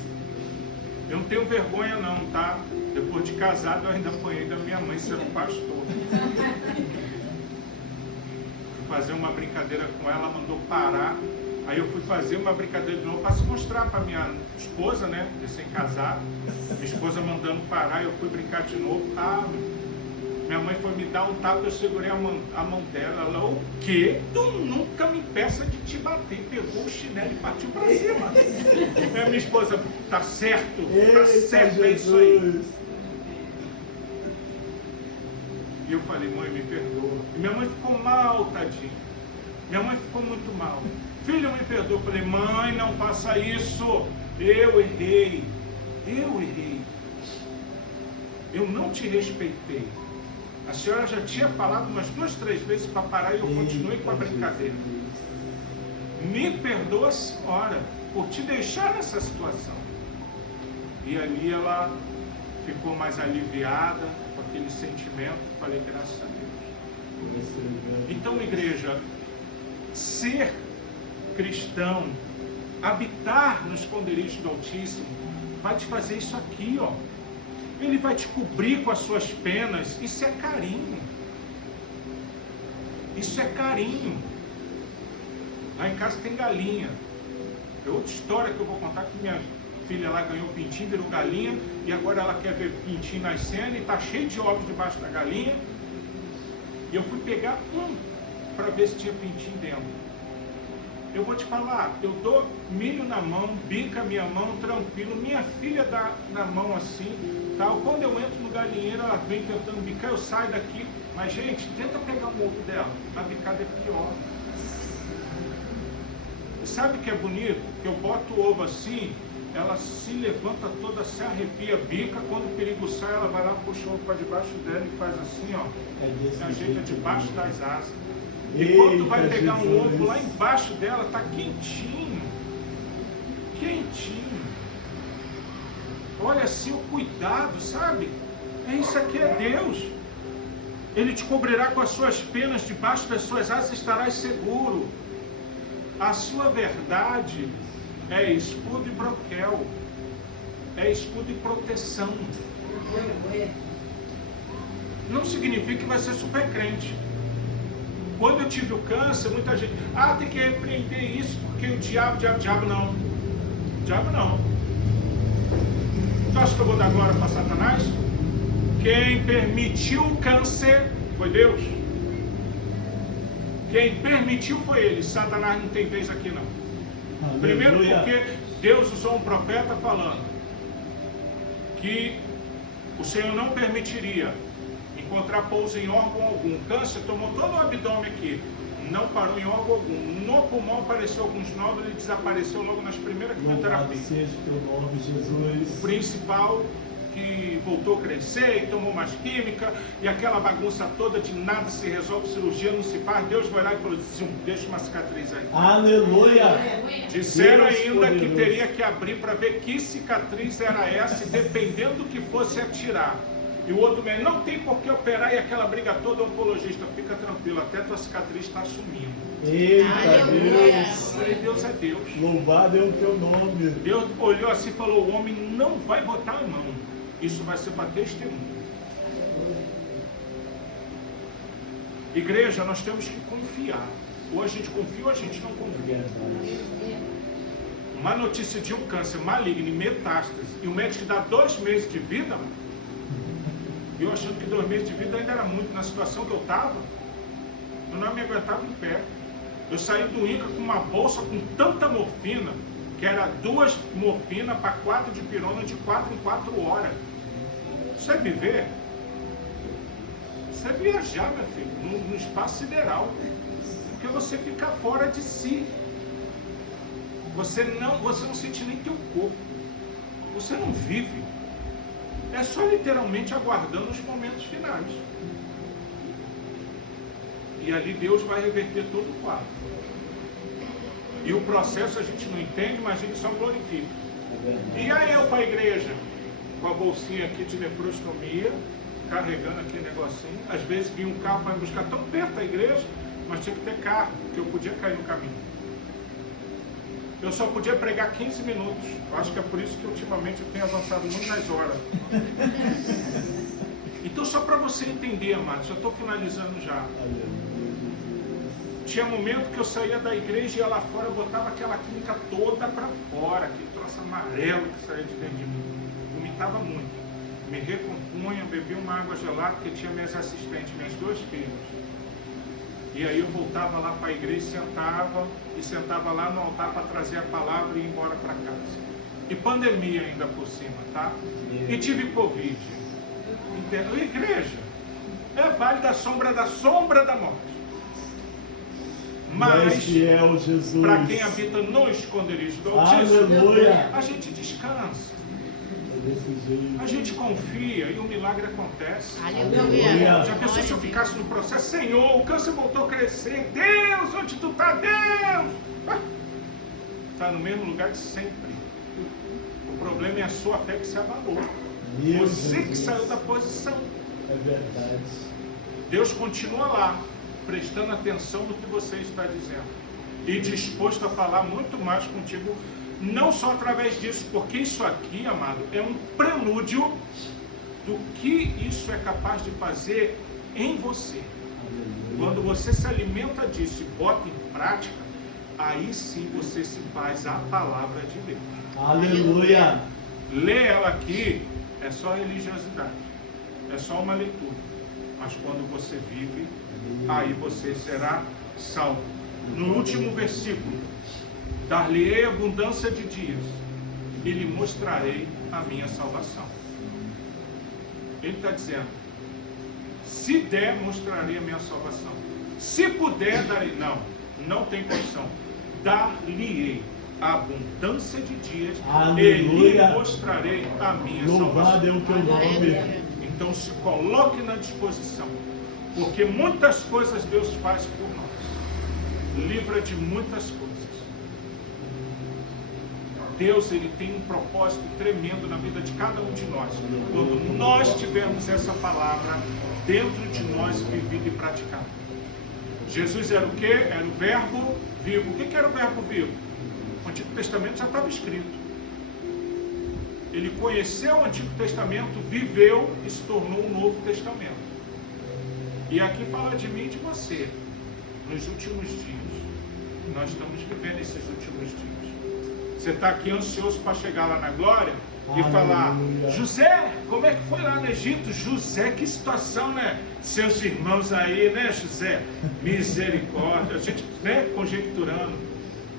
Eu não tenho vergonha não, tá? Depois de casado eu ainda apanhei da minha mãe sendo pastor. Fui fazer uma brincadeira com ela, mandou parar. Aí eu fui fazer uma brincadeira de novo para se mostrar para minha esposa, né? Recém-casada. Minha esposa mandando parar, eu fui brincar de novo. Minha mãe foi me dar um tapa, eu segurei a mão dela. Ela, o quê? Tu nunca me peça de te bater. Pegou o chinelo e partiu para cima. Minha esposa, tá certo, é isso aí. E eu falei, mãe, me perdoa. E minha mãe ficou mal, tadinha. Minha mãe ficou muito mal. Filho, me perdoa. Eu falei, mãe, não faça isso. Eu errei. Eu não te respeitei. A senhora já tinha falado umas 2, 3 vezes para parar e eu continuei com a brincadeira. Me perdoa, senhora, por te deixar nessa situação. E ali ela ficou mais aliviada com aquele sentimento. Falei, graças a Deus. Então, igreja, ser cristão, habitar no esconderijo do Altíssimo, vai te fazer isso aqui, ó. Ele vai te cobrir com as suas penas. Isso é carinho. Isso é carinho. Lá em casa tem galinha. É outra história que eu vou contar, que minha filha lá ganhou pintinho, virou galinha, e agora ela quer ver pintinho nascendo e está cheio de ovos debaixo da galinha. E eu fui pegar para ver se tinha pintinho dentro. Eu vou te falar, eu dou milho na mão, bica minha mão, tranquilo, minha filha dá na mão assim, tal. Quando eu entro no galinheiro, ela vem tentando bicar, eu saio daqui. Mas, gente, tenta pegar o ovo dela, a bicada é pior. E sabe o que é bonito? Que eu boto o ovo assim, ela se levanta toda, se arrepia, bica, quando o perigo sai, ela vai lá, puxa o ovo para debaixo dela e faz assim, ó, se ajeita debaixo das asas. E quando vai pegar um ovo lá embaixo dela, está quentinho. Quentinho. Olha assim o cuidado, sabe? Isso aqui é Deus. Ele te cobrirá com as suas penas, debaixo das suas asas estarás seguro. A sua verdade é escudo e broquel. É escudo e proteção. Não significa que vai ser super crente. Quando eu tive o câncer, muita gente, tem que repreender isso, porque o diabo não. Diabo não. Tu acha que eu vou dar glória para Satanás? Quem permitiu o câncer foi Deus. Quem permitiu foi ele. Satanás não tem vez aqui não. Aleluia. Primeiro porque Deus usou um profeta falando que o Senhor não permitiria encontrar pouso em órgão algum. O câncer tomou todo o abdômen aqui, não parou em órgão algum. No pulmão apareceu alguns nódulos e desapareceu logo nas primeiras quimioterapias. Louvado seja o teu nome, Jesus. O principal que voltou a crescer e tomou mais química, e aquela bagunça toda de nada se resolve, cirurgia não se faz. Deus vai lá e falou, deixa uma cicatriz aí. Aleluia. Disseram Deus ainda que poderoso. teria que abrir para ver que cicatriz era essa, e dependendo do que fosse atirar. E o outro médico, não tem por que operar, e aquela briga toda, o oncologista, fica tranquilo, até tua cicatriz está sumindo. Eita, Aleluia. Deus. Eu falei, Deus é Deus. Louvado é o teu nome. Deus olhou assim e falou, o homem não vai botar a mão. Isso vai ser para testemunho. Igreja, nós temos que confiar. Ou a gente confia ou a gente não confia. Uma notícia de um câncer maligno e metástase, e o médico dá 2 meses de vida, eu achando que 2 meses de vida ainda era muito. Na situação que eu estava, eu não me aguentava em pé. Eu saí do INCA com uma bolsa com tanta morfina, que era 2 morfinas para 4 de pirona de 4 em 4 horas. Isso é viver? Isso é viajar, meu filho, no espaço sideral. Porque você fica fora de si. Você não sente nem teu corpo. Você não vive. É só literalmente aguardando os momentos finais. E ali Deus vai reverter todo o quadro. E o processo a gente não entende, mas ele só glorifica. E aí eu para a igreja, com a bolsinha aqui de nefrostomia, carregando aquele negocinho. Às vezes vinha um carro para me buscar tão perto da igreja, mas tinha que ter carro, porque eu podia cair no caminho. Eu só podia pregar 15 minutos. Eu acho que é por isso que ultimamente eu tenho avançado muito nas horas. Então só para você entender, amado, já estou finalizando já. Tinha momento que eu saía da igreja e ia lá fora, eu botava aquela química toda para fora, aquele troço amarelo que saía de dentro de mim. Vomitava muito. Me recompunha, bebia uma água gelada, porque tinha minhas assistentes, minhas 2 filhas. E aí eu voltava lá para a igreja e sentava lá no altar para trazer a palavra e ir embora para casa. E pandemia ainda por cima, tá? E tive Covid. Entendeu? Igreja é vale da sombra da morte. Mas para quem habita no esconderijo do Altíssimo, a gente descansa. A gente confia e o milagre acontece. Aleluia. Já pensou se eu ficasse no processo? Senhor, o câncer voltou a crescer. Deus, onde tu está? Deus! Está no mesmo lugar de sempre. O problema é a sua fé que se abalou. Você que saiu da posição. É verdade. Deus continua lá, prestando atenção no que você está dizendo. E disposto a falar muito mais contigo. Não só através disso, porque isso aqui, amado, é um prelúdio do que isso é capaz de fazer em você. Quando você se alimenta disso e bota em prática, aí sim você se faz a palavra de Deus. Aleluia! Ler ela aqui é só religiosidade, é só uma leitura. Mas quando você vive, aí você será salvo. No último versículo, dar-lhe-ei abundância de dias e lhe mostrarei a minha salvação. Ele está dizendo, se der, mostrarei a minha salvação. Se puder, darei. Não tem condição. Dar-lhe-ei abundância de dias. Aleluia. E lhe mostrarei a minha Louvado salvação. é o teu nome. Então se coloque na disposição, porque muitas coisas Deus faz por nós. Livra de muitas coisas. Deus, ele tem um propósito tremendo na vida de cada um de nós. Quando nós tivermos essa palavra dentro de nós, vivida e praticada. Jesus era o quê? Era o verbo vivo. O que era o verbo vivo? O Antigo Testamento já estava escrito. Ele conheceu o Antigo Testamento, viveu e se tornou um Novo Testamento. E aqui fala de mim e de você. nos últimos dias. Nós estamos vivendo esses últimos dias. Você está aqui ansioso para chegar lá na glória e falar: José, como é que foi lá no Egito? José, que situação, né? Seus irmãos aí, né, José? Misericórdia. A gente, né, conjecturando.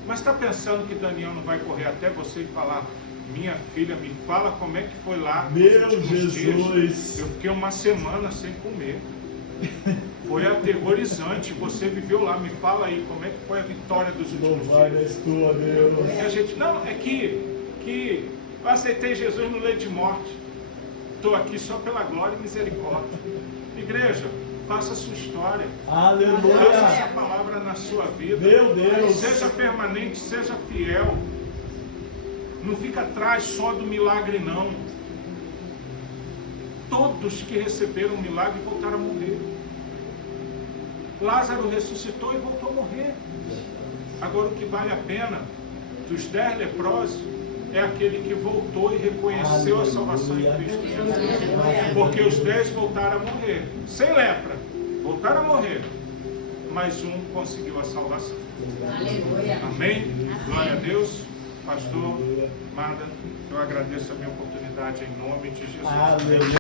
Mas está pensando que Daniel não vai correr até você e falar: minha filha, me fala como é que foi lá nos últimos dias. Eu fiquei uma semana sem comer. Foi aterrorizante. Você viveu lá, me fala aí como é que foi a vitória dos últimos dias. E a gente, não, é que eu aceitei Jesus no leito de morte. Estou aqui só pela glória e misericórdia. Igreja, faça a sua história. Aleluia. Faça essa palavra na sua vida. Meu Deus. Seja permanente, seja fiel. Não fica atrás só do milagre, não. Todos que receberam o milagre voltaram a morrer. Lázaro ressuscitou e voltou a morrer. Agora, o que vale a pena dos 10 leprosos é aquele que voltou e reconheceu a salvação em Cristo Jesus. Porque os 10 voltaram a morrer, sem lepra, voltaram a morrer, mas um conseguiu a salvação. Amém? Glória a Deus. Pastor, Mada, eu agradeço a minha oportunidade em nome de Jesus.